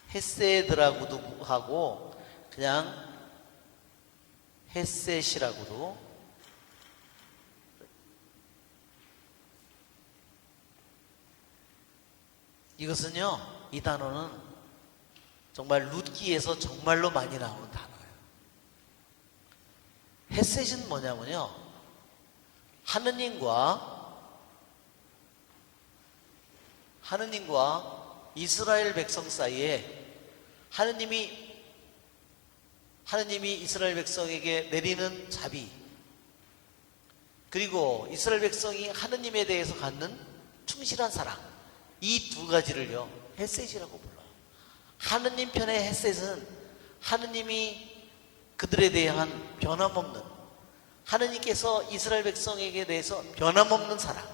헷셋이라고도 하고 그냥 헷셋이라고도, 이것은요, 이 단어는 정말 룻기에서 정말로 많이 나오는 단어예요. 헷셋은 뭐냐면요, 하느님과 이스라엘 백성 사이에 하느님이 이스라엘 백성에게 내리는 자비, 그리고 이스라엘 백성이 하느님에 대해서 갖는 충실한 사랑, 이 두 가지를요 헷셋이라고 불러요. 하느님 편의 헷셋은 하느님이 그들에 대한 변함없는, 하느님께서 이스라엘 백성에게 대해서 변함없는 사랑,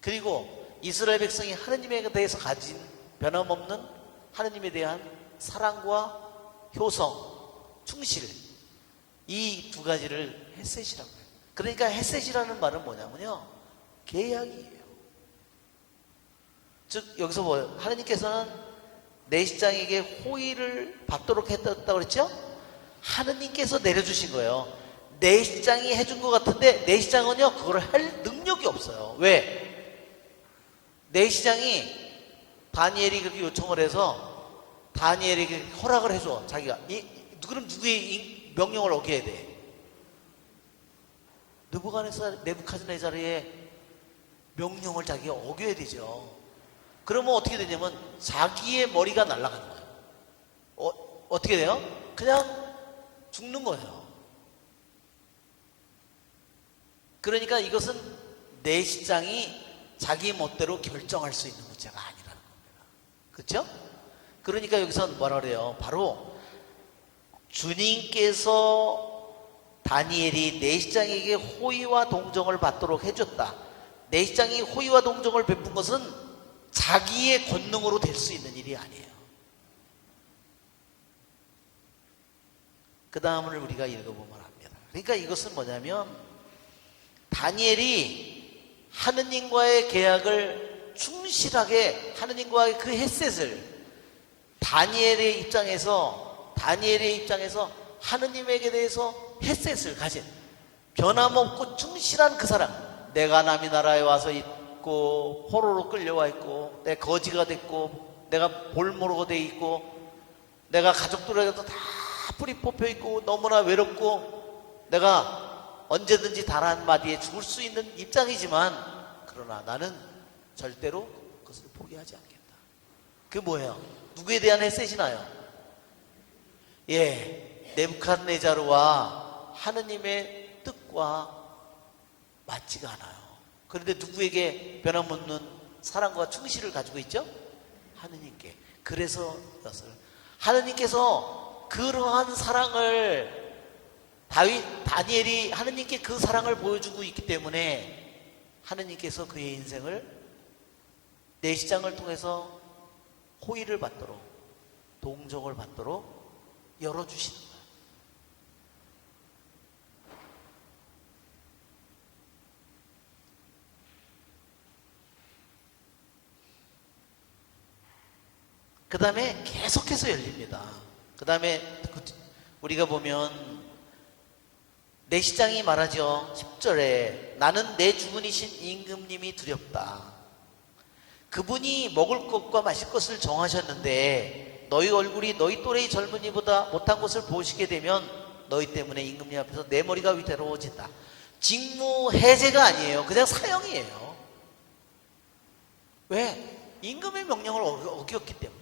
그리고 이스라엘 백성이 하느님에 대해서 가진 변함없는 하느님에 대한 사랑과 효성, 충실, 이 두 가지를 헷셋이라고 해요. 그러니까 헷셋이라는 말은 뭐냐면요, 계약이에요. 즉 여기서 뭐 하느님께서는 내시장에게 호의를 받도록 했다고 그랬죠? 하느님께서 내려주신 거예요. 내시장이 해준 것 같은데 내시장은요 그걸 할 능력이 없어요. 왜? 내시장이 다니엘이 그렇게 요청을 해서 다니엘에게 허락을 해줘. 자기가 그럼 누구의 명령을 어겨야 돼? 네부갓네살의 명령을 자기가 어겨야 되죠. 그러면 어떻게 되냐면 자기의 머리가 날아가는 거예요. 어떻게 돼요? 그냥 죽는 거예요. 그러니까 이것은 내시장이 자기 멋대로 결정할 수 있는 문제가 아니라는 겁니다. 그렇죠? 그러니까 여기서 뭐라 그래요? 바로 주님께서 다니엘이 내시장에게 호의와 동정을 받도록 해줬다. 내시장이 호의와 동정을 베푼 것은 자기의 권능으로 될 수 있는 일이 아니에요. 그 다음을 우리가 읽어보면 합니다. 그러니까 이것은 뭐냐면 다니엘이 하느님과의 계약을 충실하게, 하느님과의 그 햇셋을 다니엘의 입장에서 하느님에게 대해서 햇셋을 가진 변함없고 충실한 그 사람, 내가 남의 나라에 와서 있고 포로로 끌려와 있고 내 거지가 됐고 내가 볼모로가 돼 있고 내가 가족들에게도 다 뿌리 뽑혀 있고 너무나 외롭고 내가 언제든지 단 한마디에 죽을 수 있는 입장이지만 그러나 나는 절대로 그것을 포기하지 않겠다. 그게 뭐예요? 누구에 대한 햇셋이나요? 네부갓네자르와 하느님의 뜻과 맞지가 않아요. 그런데 누구에게 변함없는 사랑과 충실을 가지고 있죠? 하느님께. 그래서 하느님께서 그러한 사랑을 다니엘이 하느님께 그 사랑을 보여주고 있기 때문에 하느님께서 그의 인생을 내시장을 통해서 호의를 받도록, 동정을 받도록 열어주시는 거예요. 그 다음에 계속해서 열립니다. 그 다음에 우리가 보면 내시장이 말하죠. 10절에 나는 내 주군이신 임금님이 두렵다. 그분이 먹을 것과 마실 것을 정하셨는데 너희 얼굴이 너희 또래의 젊은이보다 못한 것을 보시게 되면 너희 때문에 임금님 앞에서 내 머리가 위태로워진다. 직무 해제가 아니에요. 그냥 사형이에요. 왜? 임금의 명령을 어겼기 때문에.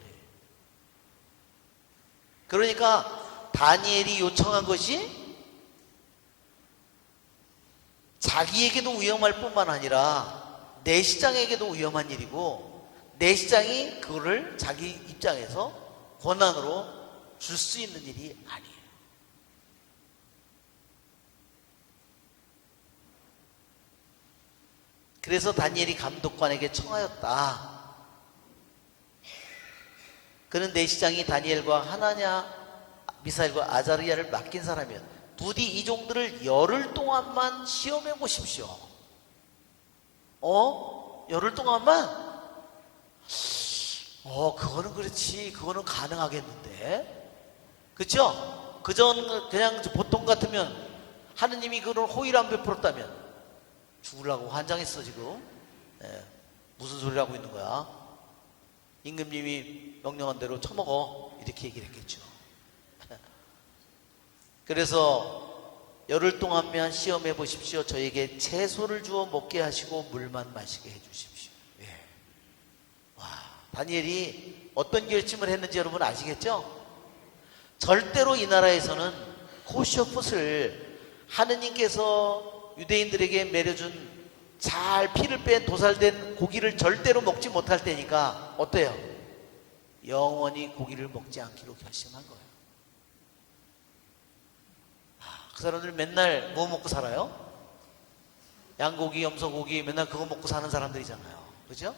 그러니까 다니엘이 요청한 것이 자기에게도 위험할 뿐만 아니라 내시장에게도 위험한 일이고 내시장이 그거를 자기 입장에서 권한으로 줄 수 있는 일이 아니에요. 그래서 다니엘이 감독관에게 청하였다. 그는 내시장이 다니엘과 하나냐, 미사엘과 아자르야를 맡긴 사람이었다. 부디 이 종들을 열흘 동안만 시험해 보십시오. 열흘 동안만? 그거는 그렇지. 그거는 가능하겠는데. 그쵸? 그냥 보통 같으면 하느님이 그런 호의를 안 베풀었다면 죽으려고 환장했어 지금. 무슨 소리를 하고 있는 거야? 임금님이 명령한 대로 처먹어. 이렇게 얘기를 했겠죠. 그래서 열흘 동안만 시험해 보십시오. 저에게 채소를 주어 먹게 하시고 물만 마시게 해 주십시오. 다니엘이 어떤 결심을 했는지 여러분 아시겠죠? 절대로 이 나라에서는 코셔풋을 하느님께서 유대인들에게 매려준 잘 피를 뺀 도살된 고기를 절대로 먹지 못할 때니까 어때요? 영원히 고기를 먹지 않기로 결심한 거예요. 그 사람들 맨날 뭐 먹고 살아요? 양고기, 염소고기 맨날 그거 먹고 사는 사람들이잖아요. 그죠?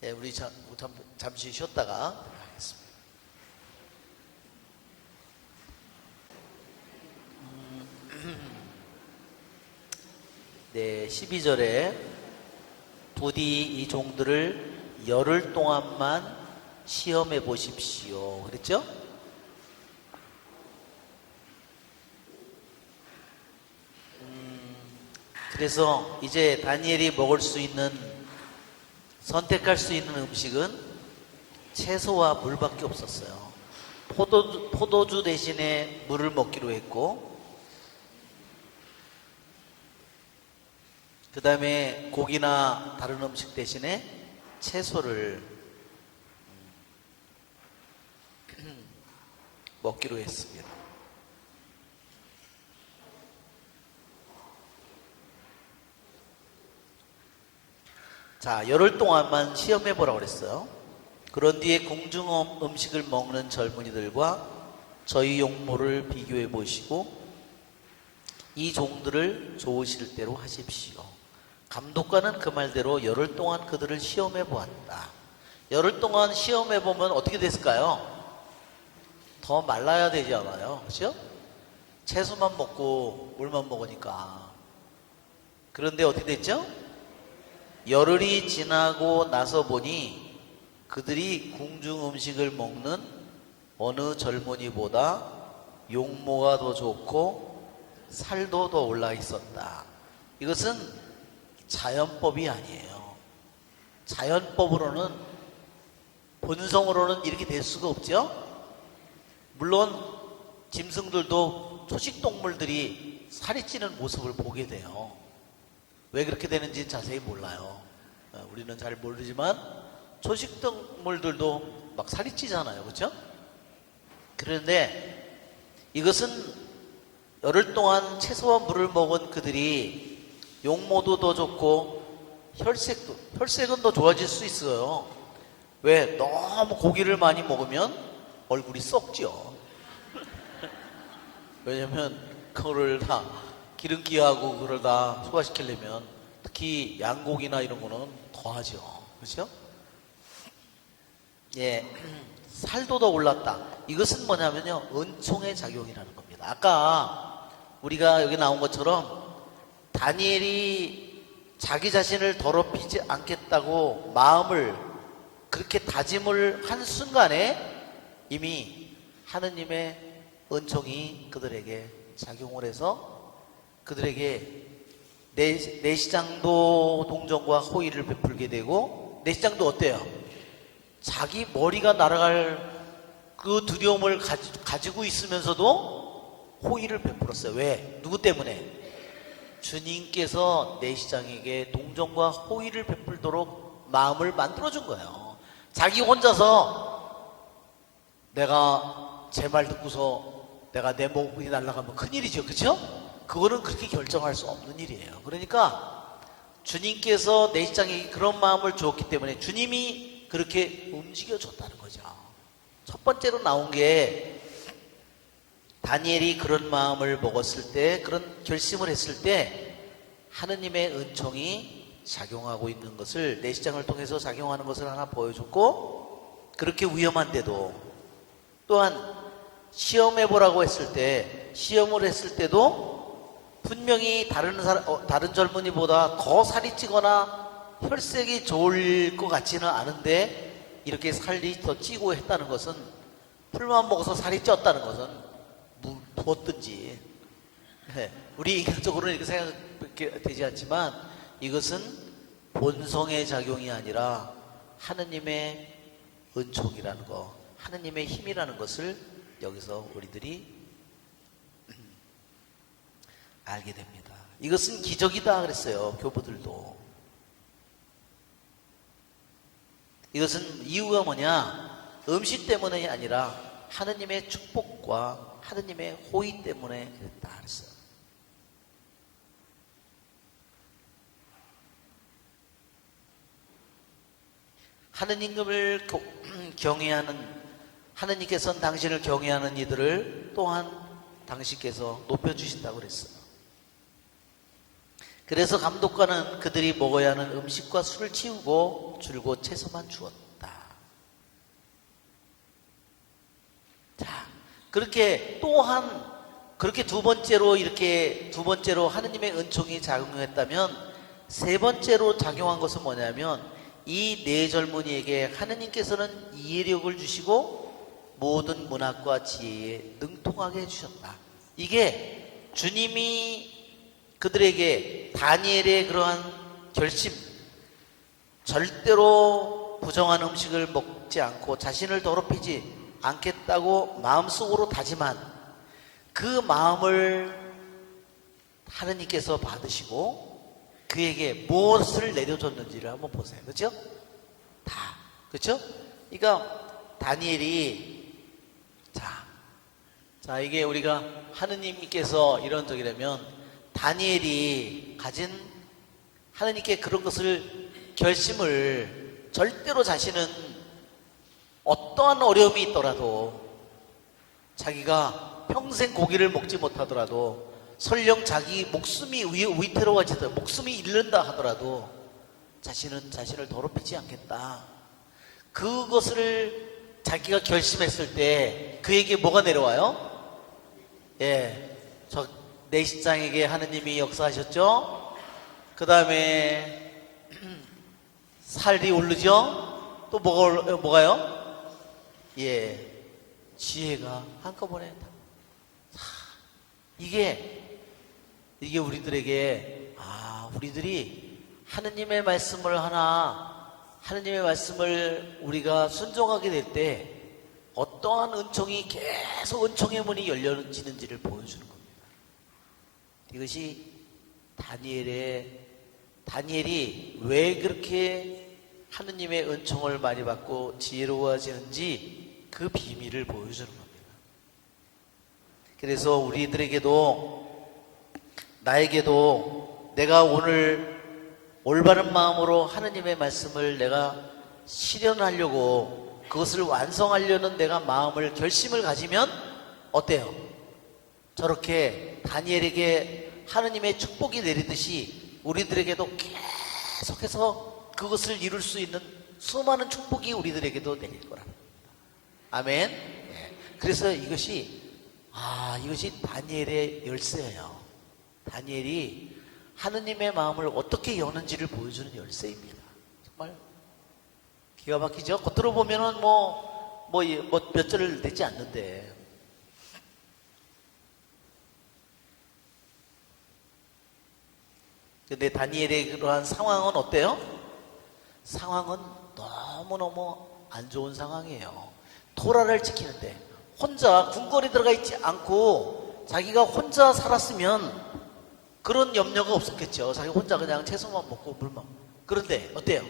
우리 잠시 쉬었다가 하겠습니다. 네, 12절에 부디 이 종들을 열흘 동안만 시험해 보십시오. 그랬죠? 그래서 이제 다니엘이 먹을 수 있는, 선택할 수 있는 음식은 채소와 물밖에 없었어요. 포도주 대신에 물을 먹기로 했고, 그 다음에 고기나 다른 음식 대신에 채소를 먹기로 했습니다. 자, 열흘 동안만 시험해 보라고 그랬어요. 그런 뒤에 궁중 음식을 먹는 젊은이들과 저희 용모를 비교해 보시고 이 종들을 좋으실 대로 하십시오. 감독관은 그 말대로 열흘 동안 그들을 시험해 보았다. 열흘 동안 시험해 보면 어떻게 됐을까요? 더 말라야 되지 않아요? 그렇죠? 채소만 먹고 물만 먹으니까. 그런데 어떻게 됐죠? 열흘이 지나고 나서 보니 그들이 궁중 음식을 먹는 어느 젊은이보다 용모가 더 좋고 살도 더 올라 있었다. 이것은 자연법이 아니에요. 자연법으로는, 본성으로는 이렇게 될 수가 없죠. 물론 짐승들도 초식동물들이 살이 찌는 모습을 보게 돼요. 왜 그렇게 되는지 자세히 몰라요. 우리는 잘 모르지만 초식동물들도 막 살이 찌잖아요. 그렇죠? 그런데 이것은 열흘 동안 채소와 물을 먹은 그들이 용모도 더 좋고 혈색은 더 좋아질 수 있어요. 왜? 너무 고기를 많이 먹으면 얼굴이 썩죠. 왜냐면 그거를 다 기름기하고 그걸 다 소화시키려면 특히 양고기나 이런 거는 더 하죠. 그렇죠? 예, 살도 더 올랐다. 이것은 뭐냐면요, 은총의 작용이라는 겁니다. 아까 우리가 여기 나온 것처럼 다니엘이 자기 자신을 더럽히지 않겠다고 마음을 그렇게 다짐을 한 순간에 이미 하느님의 은총이 그들에게 작용을 해서 그들에게 내시장도 동정과 호의를 베풀게 되고, 내시장도 어때요? 자기 머리가 날아갈 그 두려움을 가지고 있으면서도 호의를 베풀었어요. 왜? 누구 때문에? 주님께서 내시장에게 동정과 호의를 베풀도록 마음을 만들어준 거예요. 자기 혼자서 내가 제 말 듣고서 내가 내 목이 날아가면 큰일이죠. 그렇죠? 그거는 그렇게 결정할 수 없는 일이에요. 그러니까 주님께서 내시장에게 그런 마음을 주었기 때문에 주님이 그렇게 움직여줬다는 거죠. 첫 번째로 나온 게 다니엘이 그런 마음을 먹었을 때, 그런 결심을 했을 때 하느님의 은총이 작용하고 있는 것을, 내시장을 통해서 작용하는 것을 하나 보여줬고, 그렇게 위험한데도 또한 시험해보라고 했을 때, 시험을 했을 때도 분명히 다른 젊은이보다 더 살이 찌거나 혈색이 좋을 것 같지는 않은데 이렇게 살이 더 찌고 했다는 것은, 풀만 먹어서 살이 쪘다는 것은 무엇든지, 우리 인간적으로는 이렇게 생각되지 않지만 이것은 본성의 작용이 아니라 하느님의 은총이라는 것, 하느님의 힘이라는 것을 여기서 우리들이 알게 됩니다. 이것은 기적이다 그랬어요. 교부들도. 이것은 이유가 뭐냐? 음식 때문이 아니라 하느님의 축복과 하느님의 호의 때문에 그랬다 그랬어요. 하느님을 경외하는, 하느님께서는 당신을 경외하는 이들을 또한 당신께서 높여주신다고 그랬어요. 그래서 감독관은 그들이 먹어야 하는 음식과 술을 치우고 줄곧 채소만 주었다. 자, 그렇게 또한, 그렇게 두 번째로 하느님의 은총이 작용했다면, 세 번째로 작용한 것은 뭐냐면, 이 네 젊은이에게 하느님께서는 이해력을 주시고 모든 문학과 지혜에 능통하게 해주셨다. 이게 주님이 그들에게 다니엘의 그러한 결심, 절대로 부정한 음식을 먹지 않고 자신을 더럽히지 않겠다고 마음속으로 다짐한 그 마음을 하느님께서 받으시고 그에게 무엇을 내려줬는지를 한번 보세요. 그렇죠? 다. 그렇죠? 그러니까 다니엘이, 자 이게 우리가 하느님께서 이런 적이라면 다니엘이 가진 하느님께 그런 것을, 결심을, 절대로 자신은 어떠한 어려움이 있더라도 자기가 평생 고기를 먹지 못하더라도 설령 자기 목숨이 위태로워지더 목숨이 잃는다 하더라도 자신은 자신을 더럽히지 않겠다. 그것을 자기가 결심했을 때 그에게 뭐가 내려와요? 저 내시장에게 하느님이 역사하셨죠? 그 다음에 살이 오르죠? 또 뭐가요? 지혜가 한꺼번에 이게 우리들에게 우리들이 하느님의 말씀을 하느님의 말씀을 우리가 순종하게 될 때 어떠한 은총이 계속 은총의 문이 열려지는지를 보여주는 겁니다. 이것이 다니엘이 왜 그렇게 하느님의 은총을 많이 받고 지혜로워지는지 그 비밀을 보여주는 겁니다. 그래서 나에게도 내가 오늘 올바른 마음으로 하느님의 말씀을 내가 실현하려고 그것을 완성하려는 내가 결심을 가지면 어때요? 저렇게 다니엘에게 하느님의 축복이 내리듯이 우리들에게도 계속해서 그것을 이룰 수 있는 수많은 축복이 우리들에게도 내릴 거라는 겁니다. 아멘. 그래서 이것이 다니엘의 열쇠예요. 다니엘이 하느님의 마음을 어떻게 여는지를 보여주는 열쇠입니다. 정말 기가 막히죠? 겉으로 보면은 몇 절을 내지 않는데. 근데 다니엘의 그러한 상황은 어때요? 상황은 너무너무 안 좋은 상황이에요. 토라를 지키는데 혼자 궁궐에 들어가 있지 않고 자기가 혼자 살았으면 그런 염려가 없었겠죠. 자기 혼자 그냥 채소만 먹고 물만. 그런데 어때요?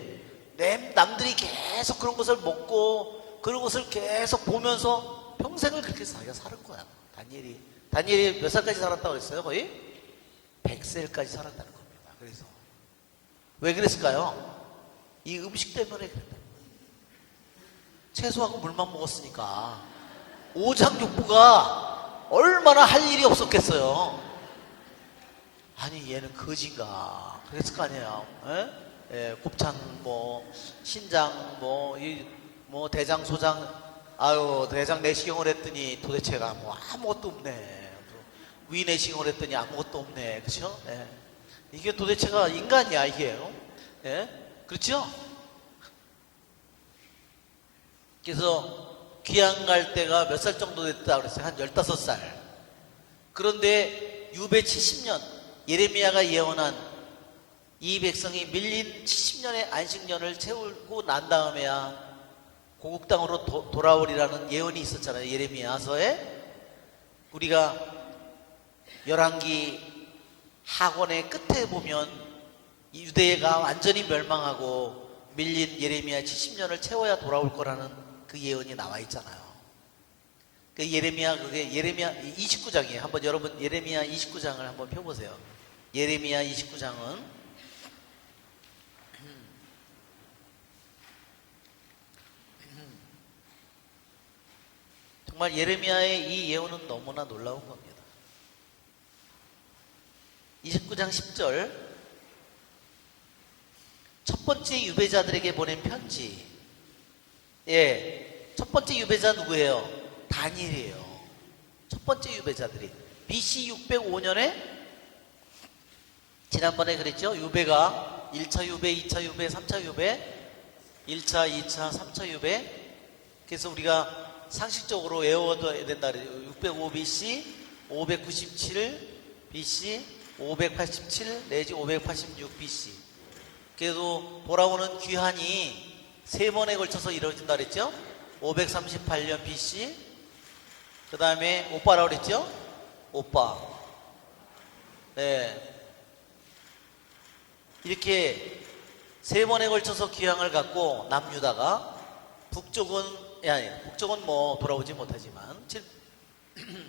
남들이 계속 그런 것을 먹고 그런 것을 계속 보면서 평생을 그렇게 자기가 살은 거야. 다니엘이 몇 살까지 살았다고 했어요? 거의 100세까지 살았다는 겁니다. 그래서 왜 그랬을까요? 이 음식 때문에 그랬다. 채소하고 물만 먹었으니까 오장육부가 얼마나 할 일이 없었겠어요. 아니 얘는 거지인가 그랬을 거 아니에요. 곱창 신장 대장 소장 대장 내시경을 했더니 도대체가 아무것도 없네. 위 내시경을 했더니 아무것도 없네. 그렇죠? 이게 도대체가 인간이야 이게요. 그렇죠? 그래서 귀양 갈 때가 몇 살 정도 됐다 그랬어요? 한 15살. 그런데 유배 70년 예레미야가 예언한 이 백성이 밀린 70년의 안식년을 채우고 난 다음에야 고국 땅으로 돌아오리라는 예언이 있었잖아요. 예레미야서에. 우리가 열왕기 하권의 끝에 보면 유대가 완전히 멸망하고 밀린 예레미야 70년을 채워야 돌아올 거라는 그 예언이 나와 있잖아요. 그게 예레미야 29장이에요. 한번 여러분 예레미야 29장을 한번 펴보세요. 예레미야 29장은 정말 예레미야의 이 예언은 너무나 놀라운 겁니다. 29장 10절 첫 번째 유배자들에게 보낸 편지. 첫 번째 유배자 누구예요? 다니엘이에요. 첫 번째 유배자들이 BC 605년에 지난번에 그랬죠? 유배가 1차 유배, 2차 유배, 3차 유배, 1차, 2차, 3차 유배. 그래서 우리가 상식적으로 외워둬야 된다 그래요. 605 BC, 597 BC, 587 내지 586 BC. 그래도 돌아오는 귀환이 3번에 걸쳐서 이루어진다 그랬죠? 538년 BC, 그 다음에 오빠라고 그랬죠? 오빠. 이렇게 3번에 걸쳐서 귀향을 갖고 남유다가 북쪽은 돌아오지 못하지만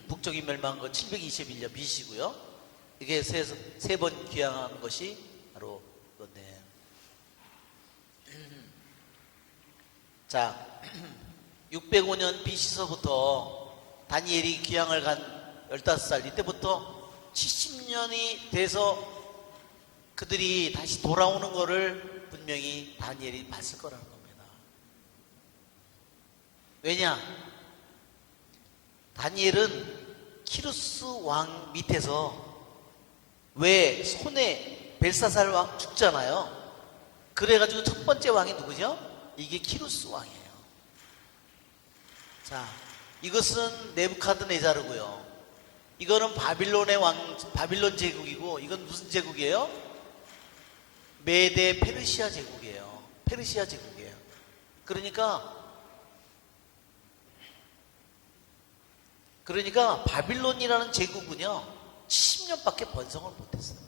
북쪽이 멸망한 건 721년 BC고요. 이게 세 번 귀향한 것이 바로 그건데. 자, 605년 BC서부터 다니엘이 귀향을 간 15살 이때부터 70년이 돼서 그들이 다시 돌아오는 거를 분명히 다니엘이 봤을 거라는 겁니다. 왜냐? 다니엘은 키루스 왕 밑에서 왜 손에 벨사살 왕 죽잖아요. 그래가지고 첫 번째 왕이 누구죠? 이게 키루스 왕이에요. 자, 이것은 네부카드네자르고요. 이거는 바빌론의 바빌론 제국이고, 이건 무슨 제국이에요? 메데 페르시아 제국이에요. 페르시아 제국이에요. 그러니까 바빌론이라는 제국은요 70년밖에 번성을 못했어요.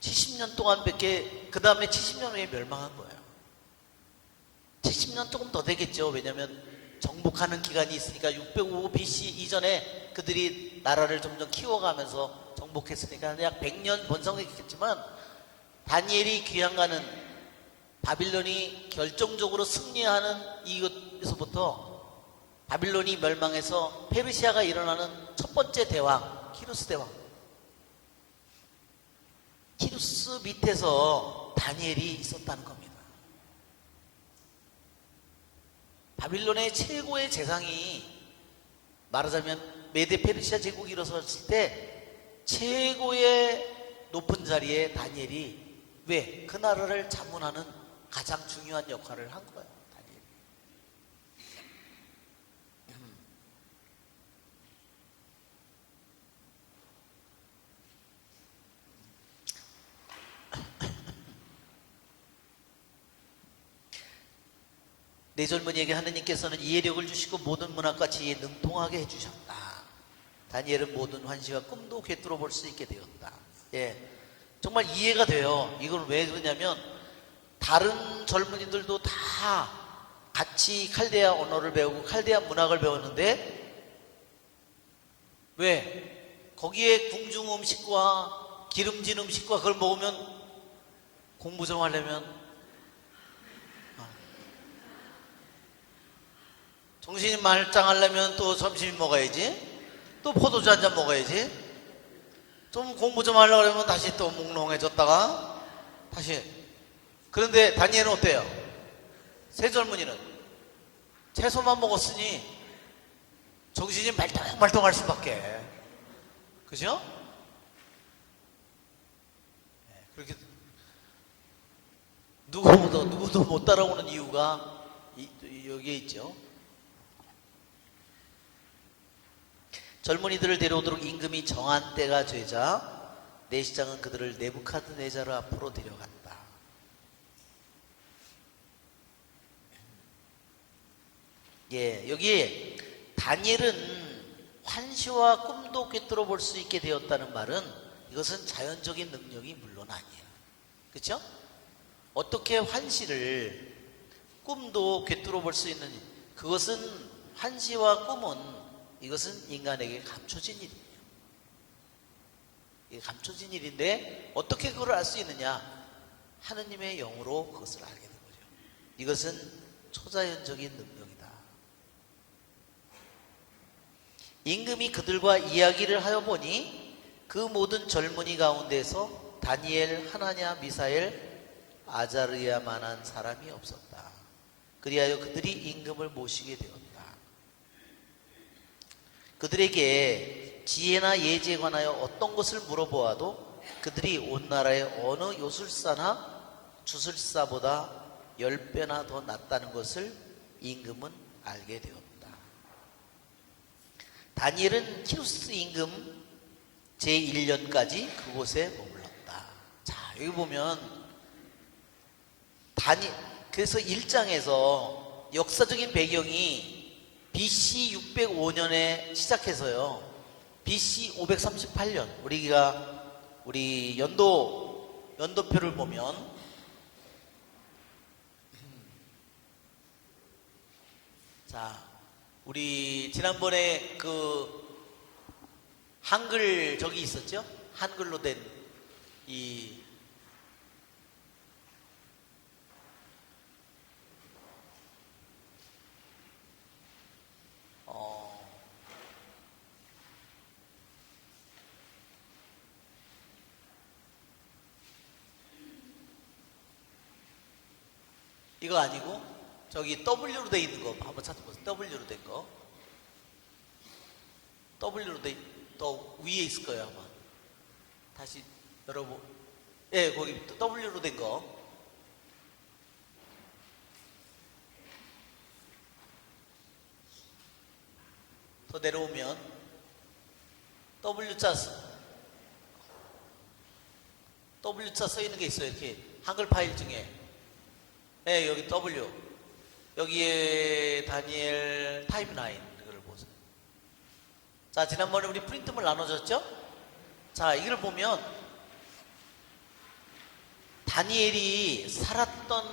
(70년) 동안밖에, 그 다음에 70년 후에 멸망한 거예요. 70년 조금 더 되겠죠. 왜냐하면 정복하는 기간이 있으니까 605 BC 이전에 그들이 나라를 점점 키워가면서 정복했으니까 약 100년 번성했겠지만, 다니엘이 귀향가는 바빌론이 결정적으로 승리하는 이것에서부터 바빌론이 멸망해서 페르시아가 일어나는 첫 번째 대왕 키루스 대왕, 키루스 밑에서 다니엘이 있었다는 겁니다. 바빌론의 최고의 재상이, 말하자면 메데 페르시아 제국이 일어섰을 때 최고의 높은 자리에 다니엘이, 왜? 그 나라를 자문하는 가장 중요한 역할을 한 거예요, 다니엘이. 내 젊은이에게 하느님께서는 이해력을 주시고 모든 문학과 지혜에 능통하게 해주셨다. 다니엘은 모든 환시와 꿈도 꿰뚫어 볼 수 있게 되었다. 예, 정말 이해가 돼요. 이건 왜 그러냐면, 다른 젊은이들도 다 같이 칼데아 언어를 배우고 칼데아 문학을 배웠는데, 왜? 거기에 궁중 음식과 기름진 음식과 그걸 먹으면 공부 좀 하려면 정신이 말짱하려면 또 점심 먹어야지, 또 포도주 한 잔 먹어야지, 좀 공부 좀 하려고 그러면 다시 또 몽롱해졌다가 다시. 그런데 다니엘은 어때요? 새 젊은이는 채소만 먹었으니 정신이 말똥말똥할 수밖에. 그죠? 그렇게 누구도 못 따라오는 이유가 여기에 있죠. 젊은이들을 데려오도록 임금이 정한 때가 되자 내시장은 그들을 네부카드네자르 앞으로 데려갔다. 예, 여기에 다니엘은 환시와 꿈도 꿰뚫어 볼 수 있게 되었다는 말은, 이것은 자연적인 능력이 물론 아니에요. 그렇죠? 어떻게 환시를, 꿈도 꿰뚫어 볼 수 있는지, 그것은, 환시와 꿈은 이것은 인간에게 감춰진 일이에요. 이게 감춰진 일인데 어떻게 그걸 알 수 있느냐? 하느님의 영으로 그것을 알게 된 거죠. 이것은 초자연적인 능력이다. 임금이 그들과 이야기를 하여 보니 그 모든 젊은이 가운데서 다니엘, 하나냐, 미사엘, 아자르야만한 사람이 없었다. 그리하여 그들이 임금을 모시게 되었다. 그들에게 지혜나 예지에 관하여 어떤 것을 물어보아도 그들이 온 나라의 어느 요술사나 주술사보다 10배나 더 낫다는 것을 임금은 알게 되었다. 다니엘은 키루스 임금 제1년까지 그곳에 머물렀다. 자, 여기 보면 그래서 1장에서 역사적인 배경이 BC 605년에 시작해서요, BC 538년, 우리 연도표를 보면, 자, 우리 지난번에 그 한글 저기 있었죠? 한글로 된 이 이거 아니고 저기 W로 돼 있는 거 한번 찾아보세요. W로 된 거. W로 더 위에 있을 거예요 아마. 다시 여러분, 예, 거기 W로 된 거. 더 내려오면 W자 써 있는 게 있어요. 이렇게 한글 파일 중에. 네, 여기 W. 여기에 다니엘 타임라인 이걸 보세요. 자, 지난번에 우리 프린트물 나눠줬죠? 자, 이걸 보면 다니엘이 살았던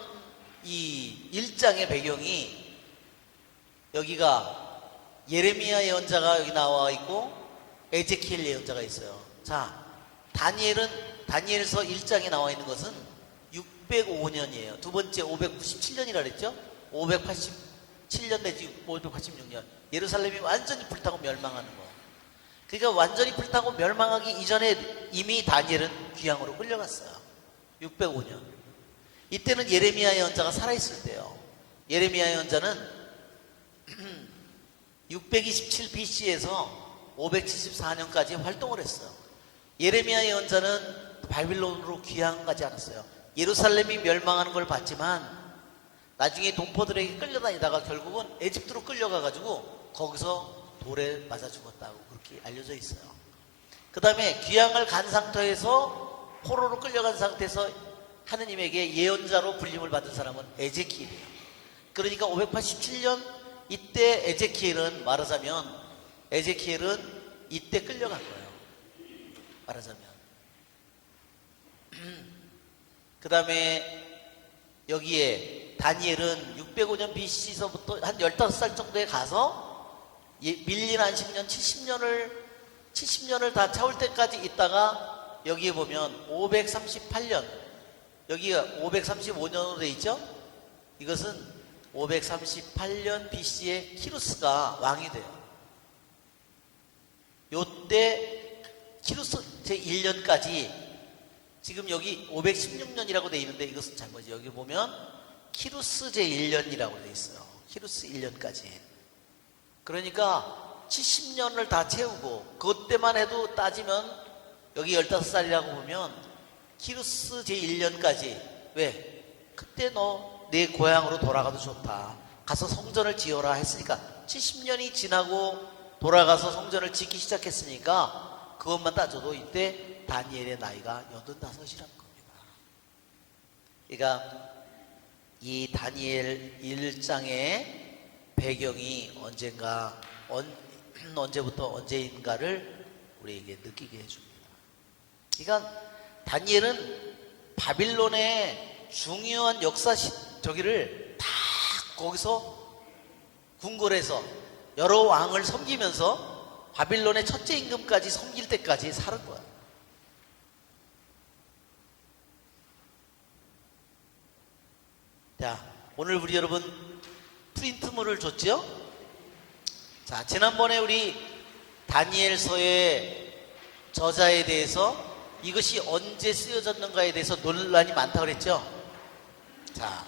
이 1장의 배경이 여기가 예레미야 예언자가 여기 나와 있고 에제키엘 예언자가 있어요. 자, 다니엘서 1장에 나와 있는 것은 605년이에요. 두 번째 597년이라 그랬죠? 587년 내지 586년. 예루살렘이 완전히 불타고 멸망하는 거. 그러니까 완전히 불타고 멸망하기 이전에 이미 다니엘은 귀향으로 끌려갔어요. 605년. 이때는 예레미야 예언자가 살아있을 때요. 예레미야 예언자는 627 BC에서 574년까지 활동을 했어요. 예레미야 예언자는 바빌론으로 귀향 가지 않았어요. 예루살렘이 멸망하는 걸 봤지만 나중에 동포들에게 끌려다니다가 결국은 에집트로 끌려가가지고 거기서 돌에 맞아 죽었다고 그렇게 알려져 있어요. 그 다음에 귀향을 간 상태에서 포로로 끌려간 상태에서 하느님에게 예언자로 불림을 받은 사람은 에제키엘이에요. 그러니까 587년 이때 말하자면 에제키엘은 이때 끌려간 거예요. 말하자면. 그 다음에 여기에 다니엘은 605년 BC서부터 한 15살 정도에 가서 밀린 한 10년, 70년을 다 채울 때까지 있다가 여기에 보면 538년, 여기가 535년으로 돼 있죠? 이것은 538년 BC에 키루스가 왕이 돼요. 요때 키루스 제1년까지 지금 여기 516년이라고 돼 있는데 이것은 잘못이에요. 여기 보면 키루스 제1년이라고 돼 있어요. 키루스 1년까지. 그러니까 70년을 다 채우고 그때만 해도 따지면 여기 15살이라고 보면 키루스 제1년까지. 왜? 그때 너 내 고향으로 돌아가도 좋다. 가서 성전을 지어라 했으니까 70년이 지나고 돌아가서 성전을 짓기 시작했으니까 그것만 따져도 이때 다니엘의 나이가 85이라는 겁니다. 그러니까 이 다니엘 1장의 배경이 언제부터 언제인가를 우리에게 느끼게 해줍니다. 그러니까 다니엘은 바빌론의 중요한 역사 저기를 다 거기서 궁궐에서 여러 왕을 섬기면서 바빌론의 첫째 임금까지 섬길 때까지 살은 거야. 자, 오늘 우리 여러분 프린트물을 줬죠? 자, 지난번에 우리 다니엘서의 저자에 대해서 이것이 언제 쓰여졌는가에 대해서 논란이 많다고 그랬죠? 자,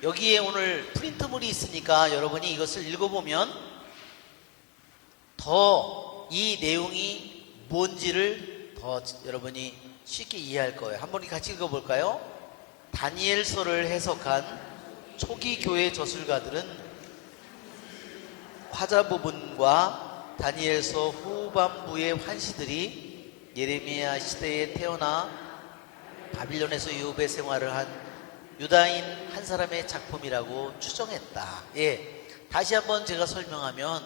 여기에 오늘 프린트물이 있으니까 여러분이 이것을 읽어보면 더 이 내용이 뭔지를 더 여러분이 쉽게 이해할 거예요. 한번 같이 읽어볼까요? 다니엘서를 해석한 초기 교회 저술가들은 화자 부분과 다니엘서 후반부의 환시들이 예레미야 시대에 태어나 바빌론에서 유배 생활을 한 유다인 한 사람의 작품이라고 추정했다. 예, 다시 한번 제가 설명하면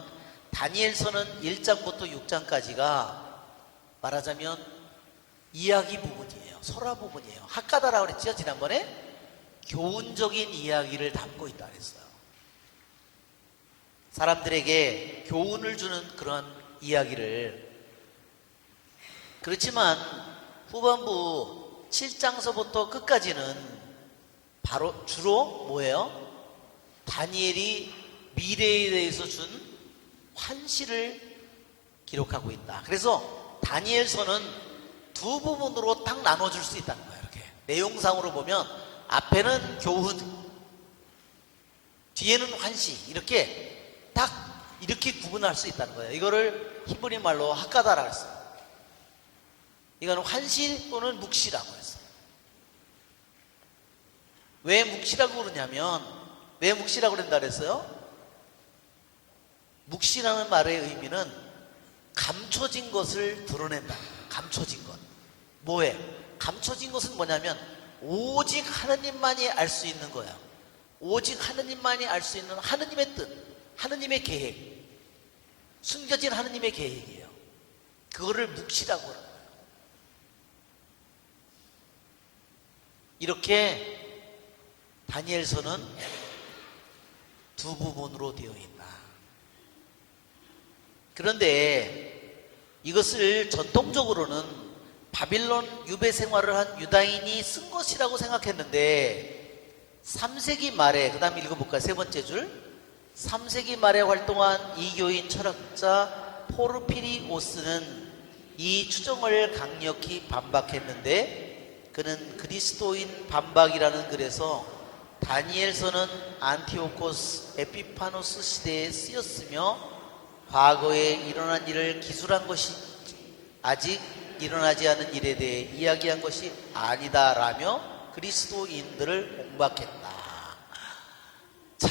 다니엘서는 1장부터 6장까지가 말하자면 이야기 부분이에요. 설화 부분이에요. 학가다라고 그랬죠 지난번에? 교훈적인 이야기를 담고 있다 그랬어요. 사람들에게 교훈을 주는 그런 이야기를. 그렇지만 후반부 7장서부터 끝까지는 바로 주로 뭐예요? 다니엘이 미래에 대해서 준 환시를 기록하고 있다. 그래서 다니엘서는 두 부분으로 딱 나눠줄 수 있다는 거예요. 이렇게 내용상으로 보면 앞에는 교훈, 뒤에는 환시, 이렇게 딱 이렇게 구분할 수 있다는 거예요. 이거를 히브리 말로 하카다라고 했어요. 이거는 환시 또는 묵시라고 했어요. 왜 묵시라고 그러냐면, 왜 묵시라고 그런다 그랬어요? 묵시라는 말의 의미는 감춰진 것을 드러낸다. 감춰진 것. 뭐에? 감춰진 것은 뭐냐면 오직 하느님만이 알 수 있는 거야. 오직 하느님만이 알 수 있는 하느님의 뜻, 하느님의 계획, 숨겨진 하느님의 계획이에요. 그거를 묵시라고 하는 거예요. 이렇게 다니엘서는 두 부분으로 되어 있다. 그런데 이것을 전통적으로는 바빌론 유배 생활을 한 유다인이 쓴 것이라고 생각했는데 3세기 말에, 그 다음에 읽어볼까요? 세 번째 줄. 3세기 말에 활동한 이교인 철학자 포르피리오스는 이 추정을 강력히 반박했는데 그는 그리스도인 반박이라는 글에서 다니엘서는 안티오코스 에피파노스 시대에 쓰였으며 과거에 일어난 일을 기술한 것이 아직 일어나지 않은 일에 대해 이야기한 것이 아니다라며 그리스도인들을 공박했다. 자,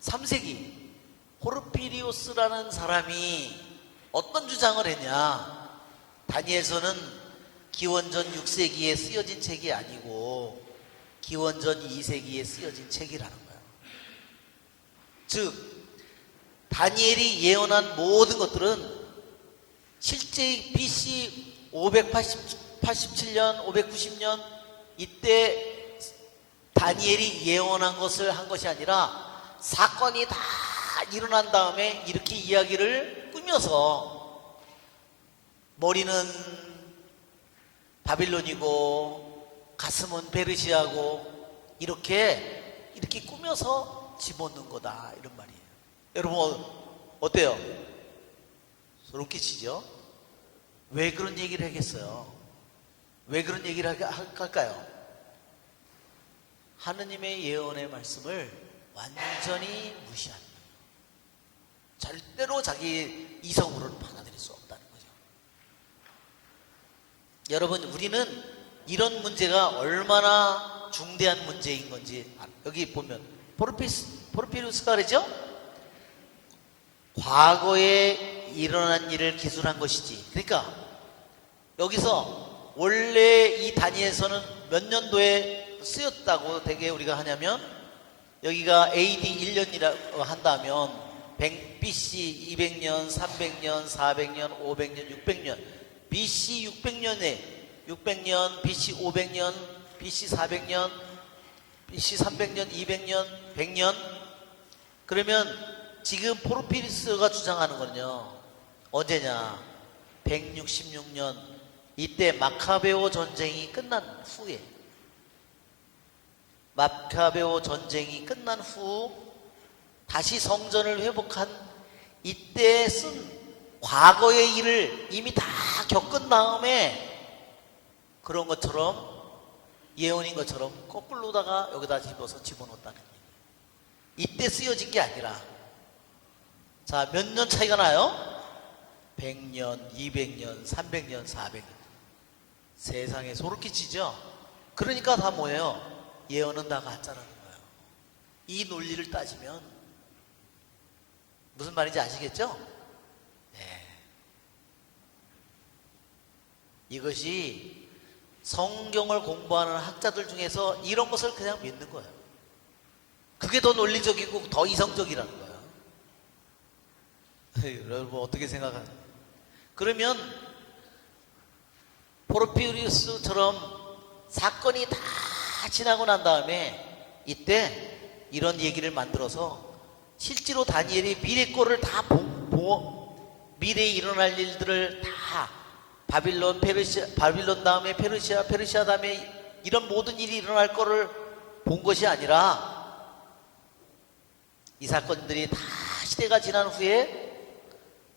3세기 포르피리오스라는 사람이 어떤 주장을 했냐? 다니엘서는 기원전 6세기에 쓰여진 책이 아니고 기원전 2세기에 쓰여진 책이라는 거예요. 즉 다니엘이 예언한 모든 것들은 실제 BC 587년, 590년 이때 다니엘이 예언한 것을 한 것이 아니라 사건이 다 일어난 다음에 이렇게 이야기를 꾸며서 머리는 바빌론이고 가슴은 페르시아고 이렇게 꾸며서 집어넣은 거다, 이런 말이에요. 여러분 어때요? 소름 끼치죠? 왜 그런 얘기를 하겠어요? 왜 그런 얘기를 할까요? 하느님의 예언의 말씀을 완전히 무시하는 거예요. 절대로 자기 이성으로는 받아들일 수 없다는 거죠. 여러분, 우리는 이런 문제가 얼마나 중대한 문제인 건지, 여기 보면 포르피루스가 그러죠? 과거에 일어난 일을 기술한 것이지. 그러니까 여기서 원래 이 다니엘서는 몇 년도에 쓰였다고 되게 우리가 하냐면, 여기가 AD 1년이라고 한다면 BC 200년, 300년, 400년, 500년, 600년, BC 600년, BC 500년, BC 400년, BC 300년, 200년, 100년. 그러면 지금 포르피리스가 주장하는 거는요, 언제냐? 166년, 이때 마카베오 전쟁이 끝난 후에, 마카베오 전쟁이 끝난 후 다시 성전을 회복한 이때 쓴 과거의 일을 이미 다 겪은 다음에 그런 것처럼, 예언인 것처럼 거꾸로다가 여기다 집어넣었다는 얘기예요. 이때 쓰여진 게 아니라, 자, 몇 년 차이가 나요? 100년, 200년, 300년, 400년. 세상에 소름 끼치죠? 그러니까 다 뭐예요? 예언은 다 가짜라는 거예요. 이 논리를 따지면 무슨 말인지 아시겠죠? 네. 이것이 성경을 공부하는 학자들 중에서 이런 것을 그냥 믿는 거예요. 그게 더 논리적이고 더 이성적이라는 거예요. 여러분 어떻게 생각하세요? 그러면 포르피리우스처럼 사건이 다 지나고 난 다음에 이때 이런 얘기를 만들어서 실제로 다니엘이 미래 거를 다 미래에 일어날 일들을 다 바빌론, 바빌론 다음에 페르시아 다음에 이런 모든 일이 일어날 거를 본 것이 아니라 이 사건들이 다 시대가 지난 후에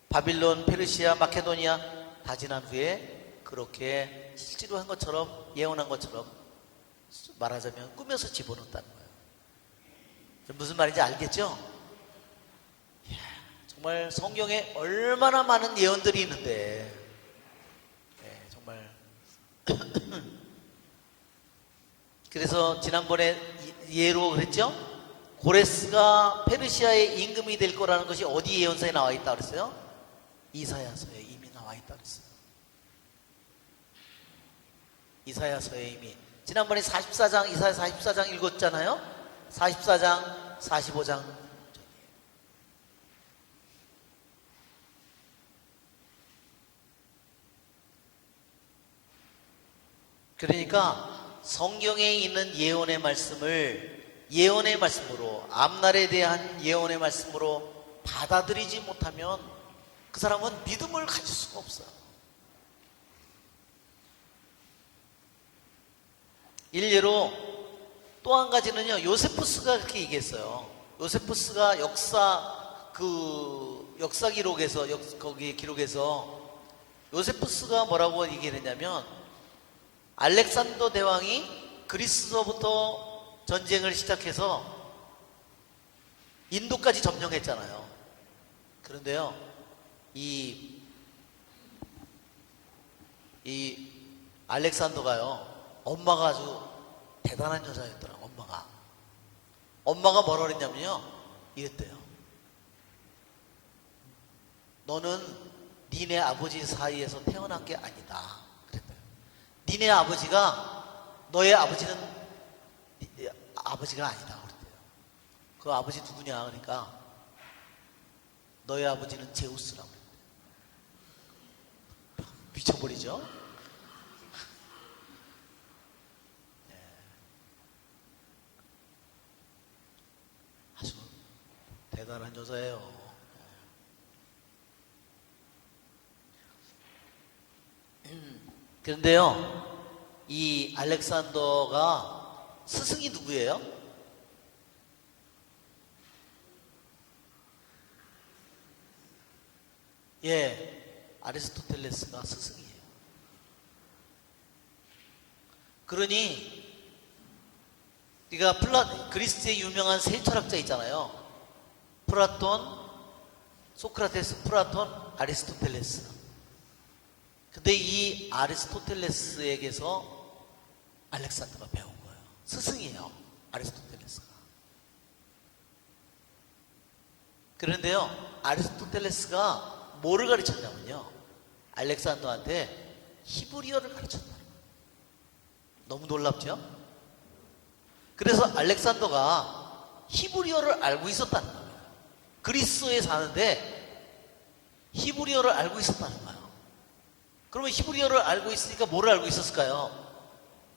바빌론, 페르시아, 마케도니아 다 지난 후에 그렇게 실제로 한 것처럼 예언한 것처럼 말하자면 꾸며서 집어넣었다는 거예요. 무슨 말인지 알겠죠? 이야, 정말 성경에 얼마나 많은 예언들이 있는데 정말 그래서 지난번에 예로 그랬죠? 고레스가 페르시아의 임금이 될 거라는 것이 어디 예언서에 나와 있다 그랬어요? 이사야서에 이미 나와 있다 그랬어요. 이사야서에 이미 지난번에 44장 이사야 44장 읽었잖아요. 44장 45장 그러니까 성경에 있는 예언의 말씀으로 앞날에 대한 예언의 말씀으로 받아들이지 못하면 그 사람은 믿음을 가질 수가 없어요. 일례로 또 한 가지는요, 요세푸스가 그렇게 얘기했어요. 요세푸스가 역사 기록에서 거기 기록에서 요세푸스가 뭐라고 얘기했냐면 알렉산더 대왕이 그리스로부터 전쟁을 시작해서 인도까지 점령했잖아요. 그런데요, 이 알렉산더가요, 엄마가 아주 대단한 여자였더라고요. 엄마가 뭐라 그랬냐면요, 이랬대요. 너는 니네 아버지 사이에서 태어난 게 아니다 그랬대요. 니네 아버지가 너의 아버지는 아버지가 아니다 그랬대요. 그 아버지 누구냐 그러니까 너의 아버지는 제우스라고 그랬대요. 미쳐버리죠. 아주 대단한 여자예요. 그런데요, 이 알렉산더가 스승이 누구예요? 아리스토텔레스가 스승이에요. 그러니 우리가 그리스의 유명한 세 철학자 있잖아요. 플라톤, 소크라테스, 플라톤, 아리스토텔레스. 근데 이 아리스토텔레스에게서 알렉산더가 배운 거예요. 스승이에요, 아리스토텔레스가. 그런데요, 아리스토텔레스가 뭐를 가르쳤냐면요, 알렉산더한테 히브리어를 가르쳤다는 거예요. 너무 놀랍죠? 그래서 알렉산더가 히브리어를 알고 있었다는 거예요. 그리스에 사는데 히브리어를 알고 있었다는 거예요. 그러면 히브리어를 알고 있으니까 뭐를 알고 있었을까요?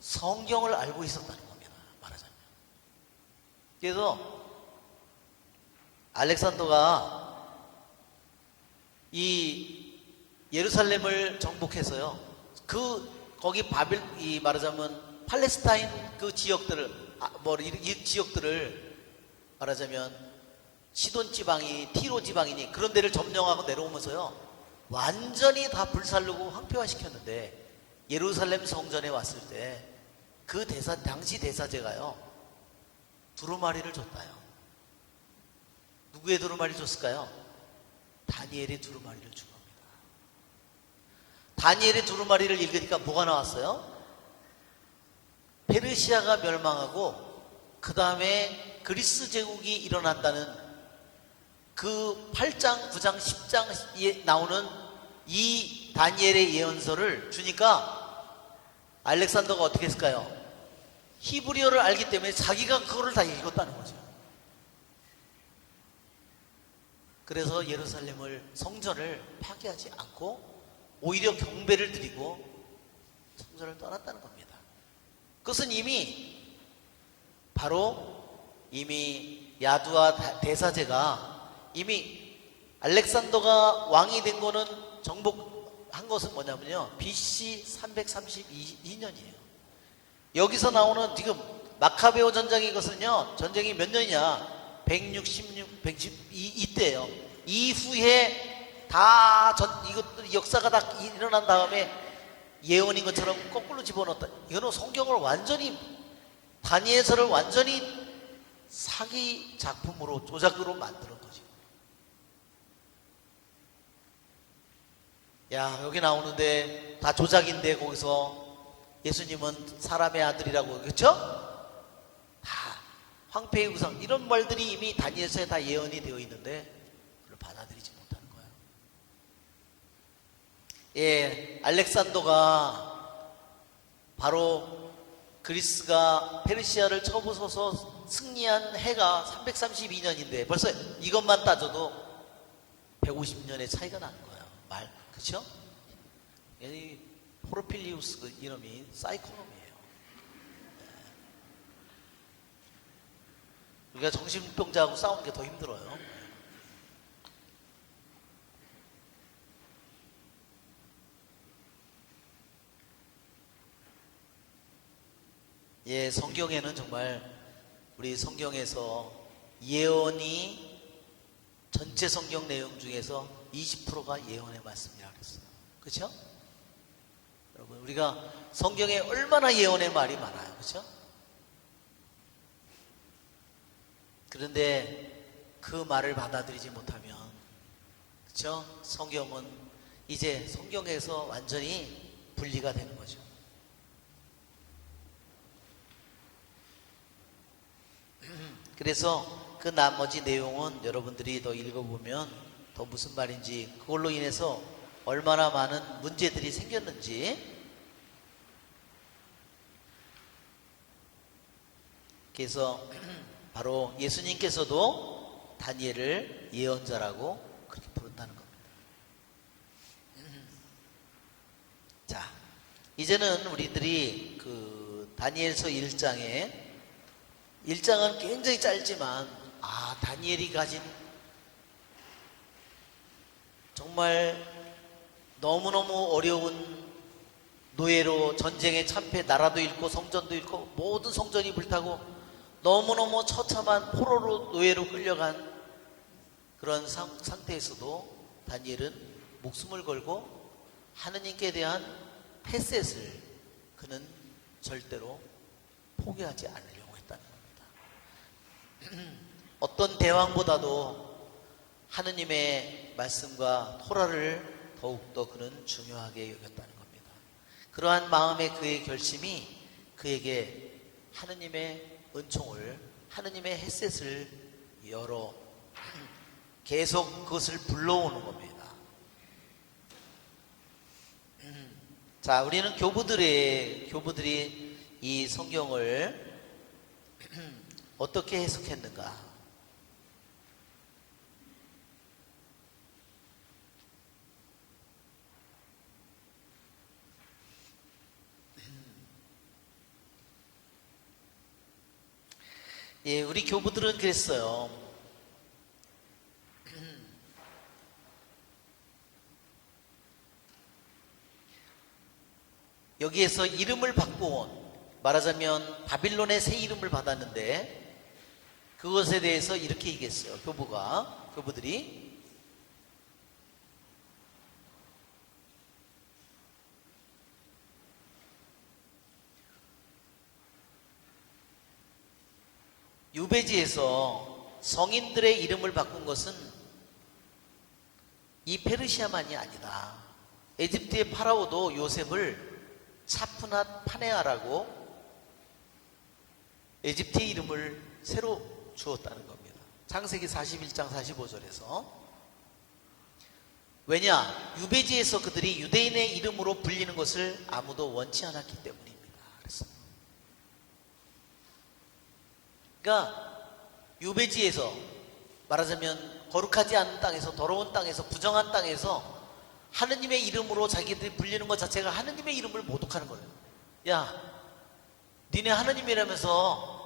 성경을 알고 있었다는 겁니다, 말하자면. 그래서 알렉산더가 이 예루살렘을 정복해서요, 거기 말하자면 팔레스타인 그 지역들을 이 지역들을 말하자면 시돈 지방이 티로 지방이니 그런 데를 점령하고 내려오면서요, 완전히 다 불살르고 황폐화시켰는데 예루살렘 성전에 왔을 때 그 당시 대사제가요, 두루마리를 줬다요. 누구의 두루마리를 줬을까요? 다니엘의 두루마리를 준 겁니다. 다니엘의 두루마리를 읽으니까 뭐가 나왔어요? 페르시아가 멸망하고 그 다음에 그리스 제국이 일어난다는 그 8장, 9장, 10장에 나오는 이 다니엘의 예언서를 주니까 알렉산더가 어떻게 했을까요? 히브리어를 알기 때문에 자기가 그거를 다 읽었다는 거죠. 그래서 예루살렘을, 성전을 파괴하지 않고 오히려 경배를 드리고 성전을 떠났다는 겁니다. 그것은 이미 야두와 대사제가 이미 알렉산더가 왕이 된 거는 정복한 것은 뭐냐면요, BC 332년이에요. 여기서 나오는 지금 마카베오 전쟁이 것은요, 전쟁이 몇 년이냐? 166, 112 이때예요. 이후에 이것들 역사가 다 일어난 다음에 예언인 것처럼 거꾸로 집어넣었다. 이거는 성경을 완전히, 다니엘서를 완전히 사기 작품으로, 조작으로 만드는 거지. 야, 여기 나오는데 다 조작인데 거기서 예수님은 사람의 아들이라고, 그렇죠? 다 황폐의 우상, 이런 말들이 이미 다니엘서에 다 예언이 되어 있는데 그걸 받아들이지 못하는 거예요. 예, 알렉산더가 바로 그리스가 페르시아를 쳐부숴서 승리한 해가 332년인데 벌써 이것만 따져도 150년의 차이가 나는 거예요. 그쵸? 이 포르필리우스 그 이름이 사이코놈이에요. 우리가 정신병자하고 싸우는 게 더 힘들어요. 예, 성경에는 정말 우리 성경에서 예언이 전체 성경 내용 중에서 20%가 예언의 말씀이라고 그랬어요. 그렇죠? 여러분, 우리가 성경에 얼마나 예언의 말이 많아요. 그렇죠? 그런데 그 말을 받아들이지 못하면, 그렇죠? 성경은 이제 성경에서 완전히 분리가 되는 거죠. 그래서 그 나머지 내용은 여러분들이 더 읽어보면 더 무슨 말인지, 그걸로 인해서 얼마나 많은 문제들이 생겼는지, 그래서 바로 예수님께서도 다니엘을 예언자라고 그렇게 부른다는 겁니다. 자, 이제는 우리들이 그 다니엘서 1장은 굉장히 짧지만, 다니엘이 가진 정말 너무너무 어려운 노예로 전쟁에 참패, 나라도 잃고 성전도 잃고 모든 성전이 불타고 너무너무 처참한 포로로, 노예로 끌려간 그런 상태에서도 다니엘은 목숨을 걸고 하느님께 대한 패셋을 그는 절대로 포기하지 않으려고 했다는 겁니다. 어떤 대왕보다도 하느님의 말씀과 토라를 더욱더 그는 중요하게 여겼다는 겁니다. 그러한 마음의 그의 결심이 그에게 하느님의 은총을, 하느님의 햇셋을 열어 계속 그것을 불러오는 겁니다. 자, 우리는 교부들이 이 성경을 어떻게 해석했는가? 예, 우리 교부들은 그랬어요. 여기에서 이름을 바꿔온, 말하자면 바빌론의 새 이름을 받았는데 그것에 대해서 이렇게 얘기했어요. 교부들이 유배지에서 성인들의 이름을 바꾼 것은 이 페르시아만이 아니다. 에집트의 파라오도 요셉을 차프낫 파네아라고 에집트의 이름을 새로 주었다는 겁니다. 창세기 41장 45절에서. 왜냐? 유배지에서 그들이 유대인의 이름으로 불리는 것을 아무도 원치 않았기 때문입니다. 그랬어요. 그러니까 유배지에서, 말하자면 거룩하지 않은 땅에서, 더러운 땅에서, 부정한 땅에서 하느님의 이름으로 자기들이 불리는 것 자체가 하느님의 이름을 모독하는 거예요. 야, 니네 하느님이라면서,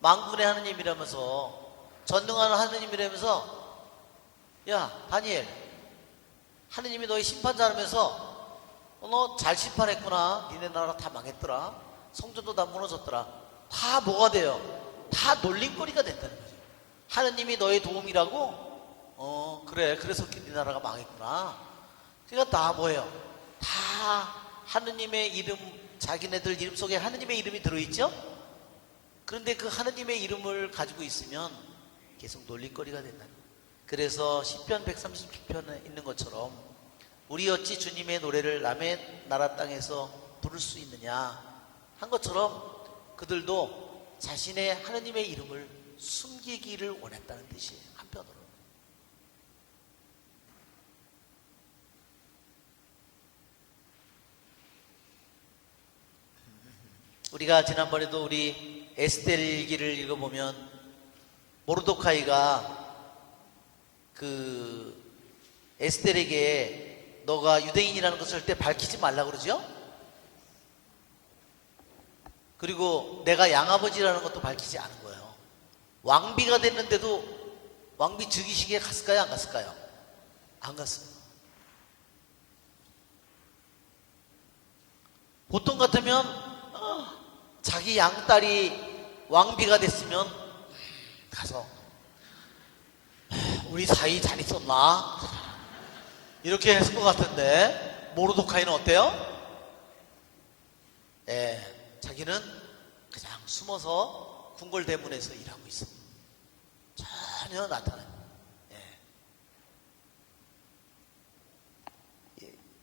만군의 하느님이라면서, 전능한 하느님이라면서, 야, 다니엘, 하느님이 너의 심판자라면서 너 잘 심판했구나. 니네 나라 다 망했더라. 성전도 다 무너졌더라. 다 뭐가 돼요? 다 놀림거리가 됐다는 거죠. 하느님이 너의 도움이라고? 그래. 그래서 네 나라가 망했구나. 그러니까 다 뭐예요? 다 하느님의 이름, 자기네들 이름 속에 하느님의 이름이 들어있죠? 그런데 그 하느님의 이름을 가지고 있으면 계속 놀림거리가 된다. 그래서 시편 137편에 있는 것처럼 우리 어찌 주님의 노래를 남의 나라 땅에서 부를 수 있느냐 한 것처럼 그들도 자신의 하느님의 이름을 숨기기를 원했다는 뜻이에요. 한편으로. 우리가 지난번에도 우리 에스겔기를 읽어보면 모르도카이가 그 에스겔에게 너가 유대인이라는 것을 절대 밝히지 말라 그러죠? 그리고 내가 양아버지라는 것도 밝히지 않은 거예요. 왕비가 됐는데도 왕비 즉위식에 갔을까요? 안 갔을까요? 안 갔습니다. 보통 같으면 자기 양딸이 왕비가 됐으면 가서 우리 사이 잘 있었나? 이렇게 했을 것 같은데 모르도카이는 어때요? 자기는 그냥 숨어서 궁궐대문에서 일하고 있어. 전혀 나타나요.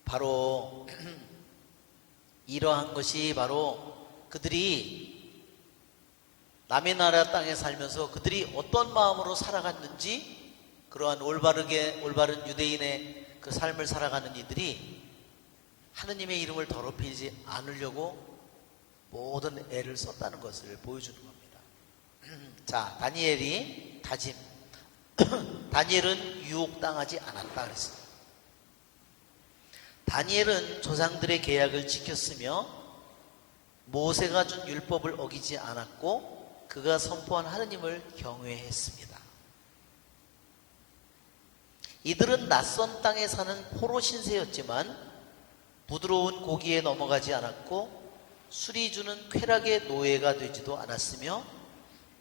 바로 이러한 것이 바로 그들이 남의 나라 땅에 살면서 그들이 어떤 마음으로 살아갔는지, 그러한 올바른 유대인의 그 삶을 살아가는 이들이 하느님의 이름을 더럽히지 않으려고 모든 애를 썼다는 것을 보여주는 겁니다. 자, 다니엘이 다짐. 다니엘은 유혹당하지 않았다 그랬어요. 다니엘은 조상들의 계약을 지켰으며 모세가 준 율법을 어기지 않았고 그가 선포한 하느님을 경외했습니다. 이들은 낯선 땅에 사는 포로 신세였지만 부드러운 고기에 넘어가지 않았고 술이 주는 쾌락의 노예가 되지도 않았으며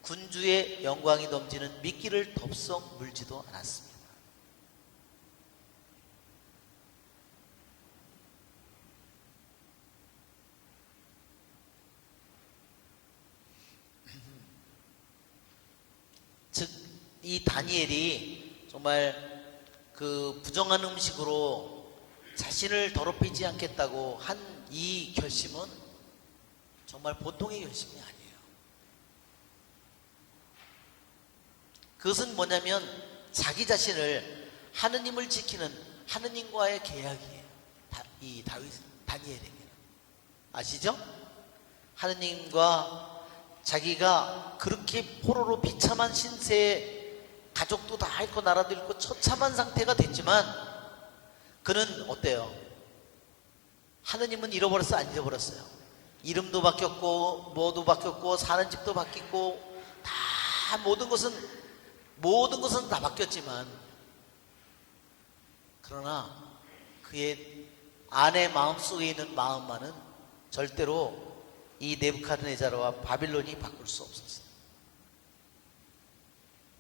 군주의 영광이 넘치는 미끼를 덥석 물지도 않았습니다. 즉, 이 다니엘이 정말 그 부정한 음식으로 자신을 더럽히지 않겠다고 한 이 결심은 정말 보통의 결심이 아니에요. 그것은 뭐냐면 자기 자신을 하느님을 지키는 하느님과의 계약이에요. 이 다니엘에게. 아시죠? 하느님과 자기가 그렇게 포로로 비참한 신세에 가족도 다 잃고 나라도 잃고 처참한 상태가 됐지만 그는 어때요? 하느님은 잃어버렸어? 안 잃어버렸어요? 이름도 바뀌었고 뭐도 바뀌었고 사는 집도 바뀌고 다 모든 것은 다 바뀌었지만 그러나 그의 아내 마음속에 있는 마음만은 절대로 이 네부카드네자르와 바빌론이 바꿀 수 없었어요.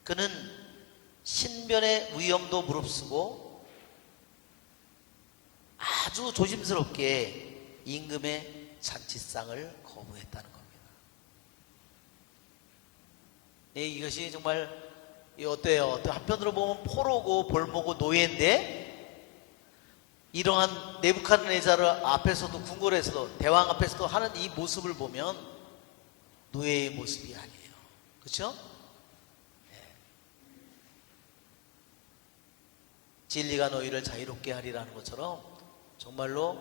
그는 신변의 위험도 무릅쓰고 아주 조심스럽게 임금의 잔치상을 거부했다는 겁니다. 이것이 정말 어때요? 한편으로 보면 포로고 볼모고 노예인데 이러한 네부카드네자르 앞에서도 궁궐에서도 대왕 앞에서도 하는 이 모습을 보면 노예의 모습이 아니에요. 그렇죠? 진리가 너희를 자유롭게 하리라는 것처럼 정말로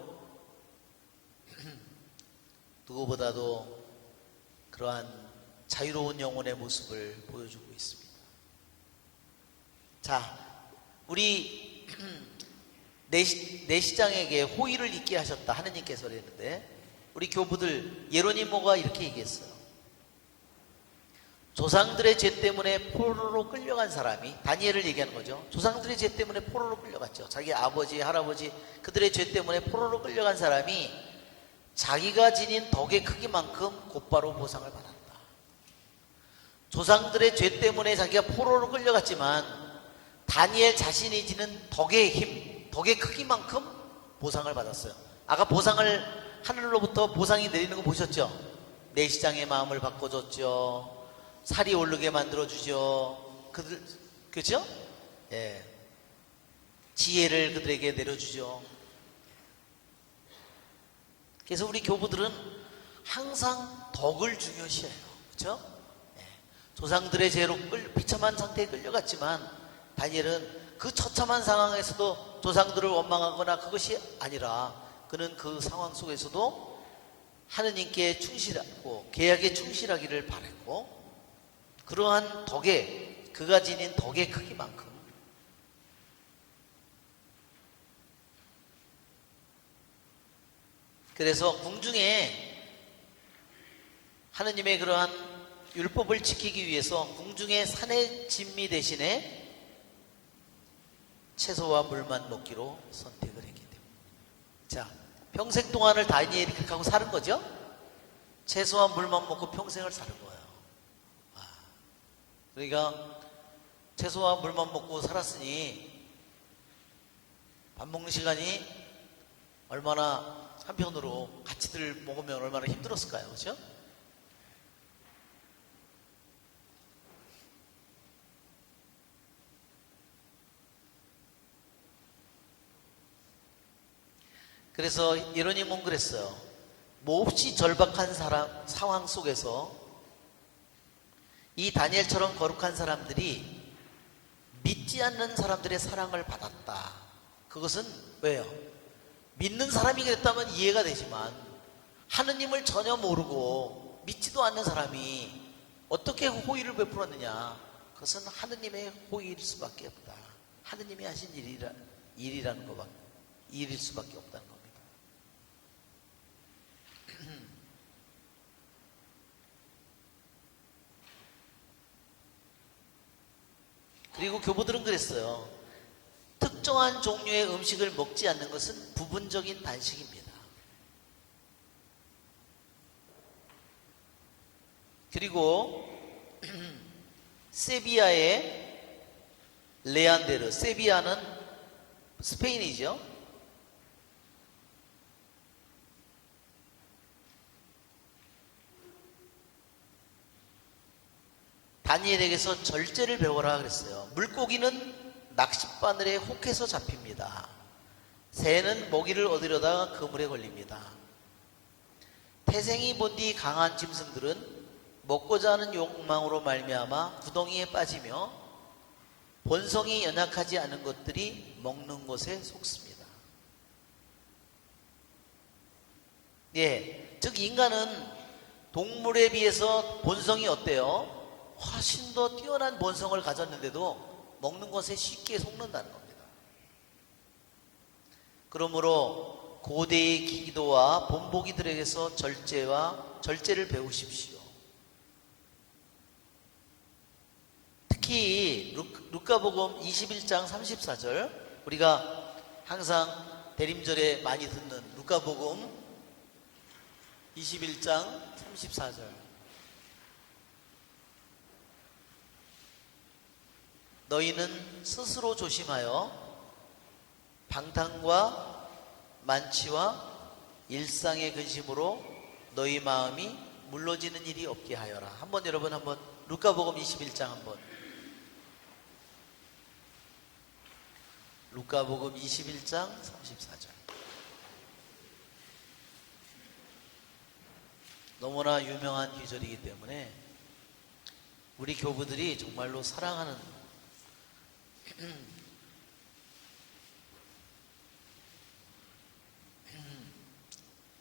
누구보다도 그러한 자유로운 영혼의 모습을 보여주고 있습니다. 자, 우리 내시장에게 호의를 잊게 하셨다 하느님께서 그랬는데 우리 교부들 예로니모가 이렇게 얘기했어요. 조상들의 죄 때문에 포로로 끌려간 사람이, 다니엘을 얘기하는 거죠. 조상들의 죄 때문에 포로로 끌려갔죠. 자기 아버지, 할아버지 그들의 죄 때문에 포로로 끌려간 사람이 자기가 지닌 덕의 크기만큼 곧바로 보상을 받았다. 조상들의 죄 때문에 자기가 포로로 끌려갔지만 다니엘 자신이 지닌 덕의 힘, 덕의 크기만큼 보상을 받았어요. 아까 보상을, 하늘로부터 보상이 내리는 거 보셨죠? 내 시장의 마음을 바꿔줬죠. 살이 오르게 만들어주죠. 그죠? 예. 지혜를 그들에게 내려주죠. 그래서 우리 교부들은 항상 덕을 중요시해요. 그렇죠? 조상들의 죄로 비참한 상태에 끌려갔지만 다니엘은 그 처참한 상황에서도 조상들을 원망하거나 그것이 아니라 그는 그 상황 속에서도 하느님께 충실하고 계약에 충실하기를 바랬고, 그러한 덕에, 그가 지닌 덕의 크기만큼 그래서 궁중에 하느님의 그러한 율법을 지키기 위해서 궁중의 산의 진미 대신에 채소와 물만 먹기로 선택을 했기 때문에, 자, 평생 동안을 다니엘이 그렇게 하고 사는 거죠. 채소와 물만 먹고 평생을 사는 거예요. 그러니까 채소와 물만 먹고 살았으니 밥 먹는 시간이 얼마나, 한편으로 같이들 먹으면 얼마나 힘들었을까요? 그렇죠? 그래서 예로님은 그랬어요. 몹시 절박한 상황 속에서 이 다니엘처럼 거룩한 사람들이 믿지 않는 사람들의 사랑을 받았다. 그것은 왜요? 믿는 사람이 그랬다면 이해가 되지만 하느님을 전혀 모르고 믿지도 않는 사람이 어떻게 호의를 베풀었느냐? 그것은 하느님의 호의일 수밖에 없다. 하느님이 하신 일이라는 것밖에, 일일 수밖에 없다는 겁니다. 그리고 교부들은 그랬어요. 특정한 종류의 음식을 먹지 않는 것은 부분적인 단식입니다. 그리고 세비야의 레안데르, 세비야는 스페인이죠. 다니엘에게서 절제를 배워라 그랬어요. 물고기는 낚싯바늘에 혹해서 잡힙니다. 새는 먹이를 얻으려다가 그물에 걸립니다. 태생이 본디 강한 짐승들은 먹고자 하는 욕망으로 말미암아 구덩이에 빠지며 본성이 연약하지 않은 것들이 먹는 것에 속습니다. 예, 즉 인간은 동물에 비해서 본성이 어때요? 훨씬 더 뛰어난 본성을 가졌는데도 먹는 것에 쉽게 속는다는 겁니다. 그러므로 고대의 기도와 본보기들에게서 절제를 배우십시오. 특히 루카복음 21장 34절, 우리가 항상 대림절에 많이 듣는 루카복음 21장 34절. 너희는 스스로 조심하여 방탕과 만취와 일상의 근심으로 너희 마음이 물러지는 일이 없게 하여라. 한번 여러분 한번 루카복음 21장 한번. 루카복음 21장 34절. 너무나 유명한 구절이기 때문에 우리 교부들이 정말로 사랑하는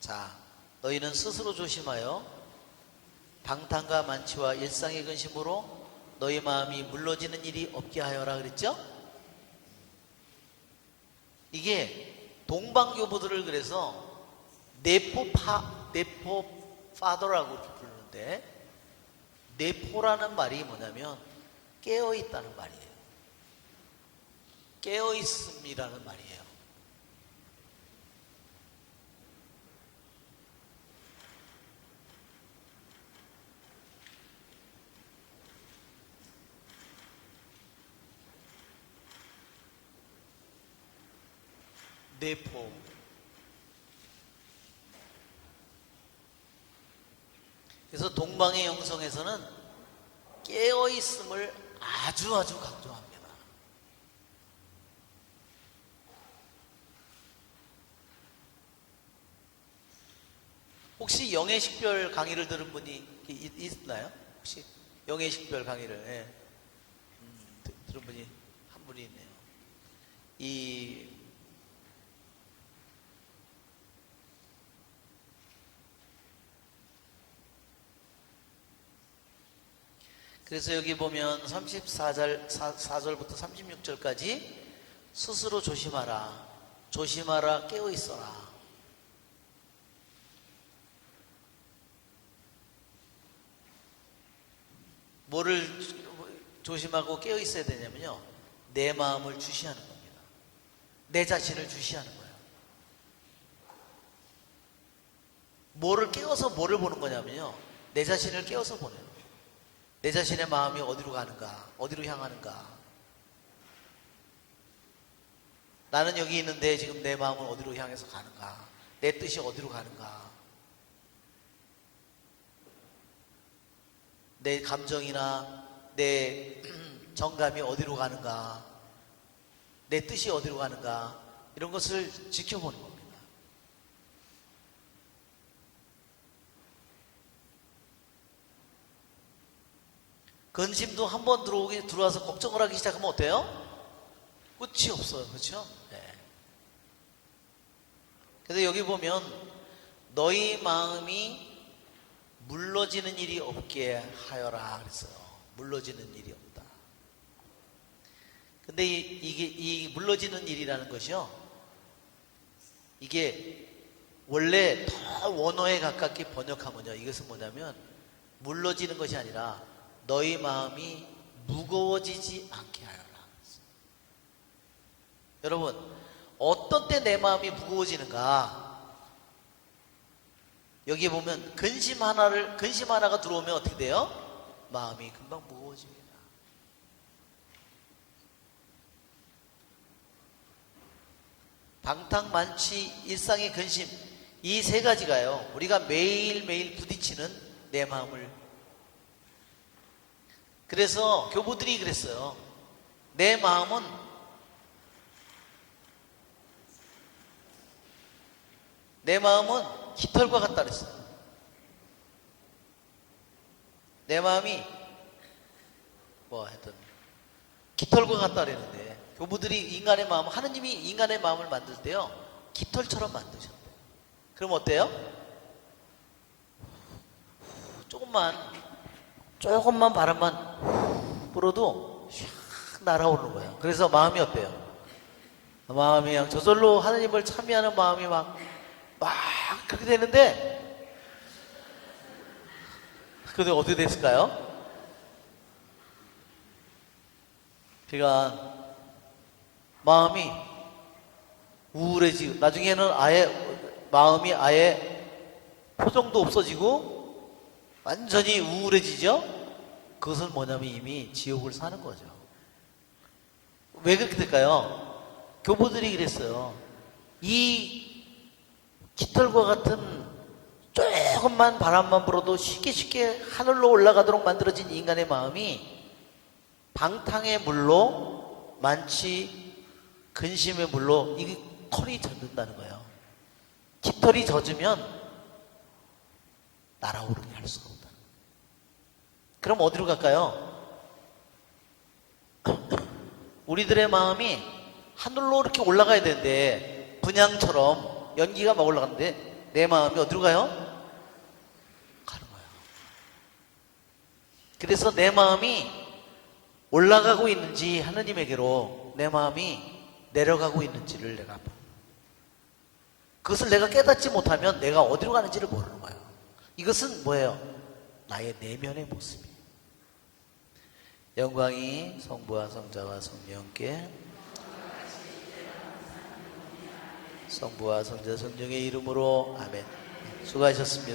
자, 너희는 스스로 조심하여 방탕과 만취와 일상의 근심으로 너희 마음이 물러지는 일이 없게 하여라 그랬죠? 이게 동방교부들을 그래서 네포파더라고 이렇게 부르는데, 네포라는 말이 뭐냐면 깨어있다는 말이에요. 깨어있음이라는 말이에요. 네포. 그래서 동방의 영성에서는 깨어있음을 아주 강조합니다. 혹시 영의 식별 강의를 들은 분이 있나요? 혹시 영의 식별 강의를 들은 분이 한 분이 있네요. 그래서 여기 보면 34절부터 36절까지 스스로 조심하라. 조심하라. 깨어 있어라. 뭐를 조심하고 깨어 있어야 되냐면요. 내 마음을 주시하는 겁니다. 내 자신을 주시하는 거예요. 뭐를 깨워서 뭐를 보는 거냐면요. 내 자신을 깨워서 보는 거예요. 내 자신의 마음이 어디로 가는가, 어디로 향하는가. 나는 여기 있는데 지금 내 마음은 어디로 향해서 가는가, 내 뜻이 어디로 가는가, 내 감정이나 내 정감이 어디로 가는가, 내 뜻이 어디로 가는가, 이런 것을 지켜보는 겁니다. 근심도 한번 들어와서 걱정을 하기 시작하면 어때요? 끝이 없어요. 그렇죠? 네. 그래서 여기 보면 너희 마음이 물러지는 일이 없게 하여라 그랬어요. 물러지는 일이 없다. 근데 이 물러지는 일이라는 것이요, 이게 원래 더 원어에 가깝게 번역하면요, 이것은 뭐냐면 물러지는 것이 아니라 너희 마음이 무거워지지 않게 하여라. 여러분, 어떤 때 내 마음이 무거워지는가? 여기에 보면 근심 하나가 들어오면 어떻게 돼요? 마음이 금방 무거워집니다. 방탕만취, 일상의 근심, 이 세 가지가요, 우리가 매일매일 부딪히는 내 마음을. 그래서 교부들이 그랬어요. 내 마음은 깃털과 같다 그랬어요. 내 마음이 하여튼 깃털과 같다 그랬는데, 교부들이 하느님이 인간의 마음을 만들 때요, 깃털처럼 만드셨대요. 그럼 어때요? 조금만 바람만 불어도 샥 날아오는 거예요. 그래서 마음이 어때요? 마음이 그냥 저절로 하느님을 참여하는 마음이 막 그렇게 되는데, 그런데 어떻게 됐을까요? 그러니까 마음이 우울해지고, 나중에는 마음이 표정도 없어지고 완전히 우울해지죠? 그것은 뭐냐면 이미 지옥을 사는 거죠. 왜 그렇게 될까요? 교보들이 그랬어요. 이 깃털과 같은 조금만 바람만 불어도 쉽게 하늘로 올라가도록 만들어진 인간의 마음이 방탕의 물로, 만취, 근심의 물로 이 털이 젖는다는 거예요. 깃털이 젖으면 날아오르게 할 수가 없다. 그럼 어디로 갈까요? 우리들의 마음이 하늘로 이렇게 올라가야 되는데, 분향처럼 연기가 막 올라가는데 내 마음이 어디로 가요? 가는 거예요. 그래서 내 마음이 올라가고 있는지, 하느님에게로 내 마음이 내려가고 있는지를 내가 봐. 그것을 내가 깨닫지 못하면 내가 어디로 가는지를 모르는 거예요. 이것은 뭐예요? 나의 내면의 모습이에요. 영광이 성부와 성자와 성령께, 성부와 성자 성령의 이름으로 아멘. 수고하셨습니다.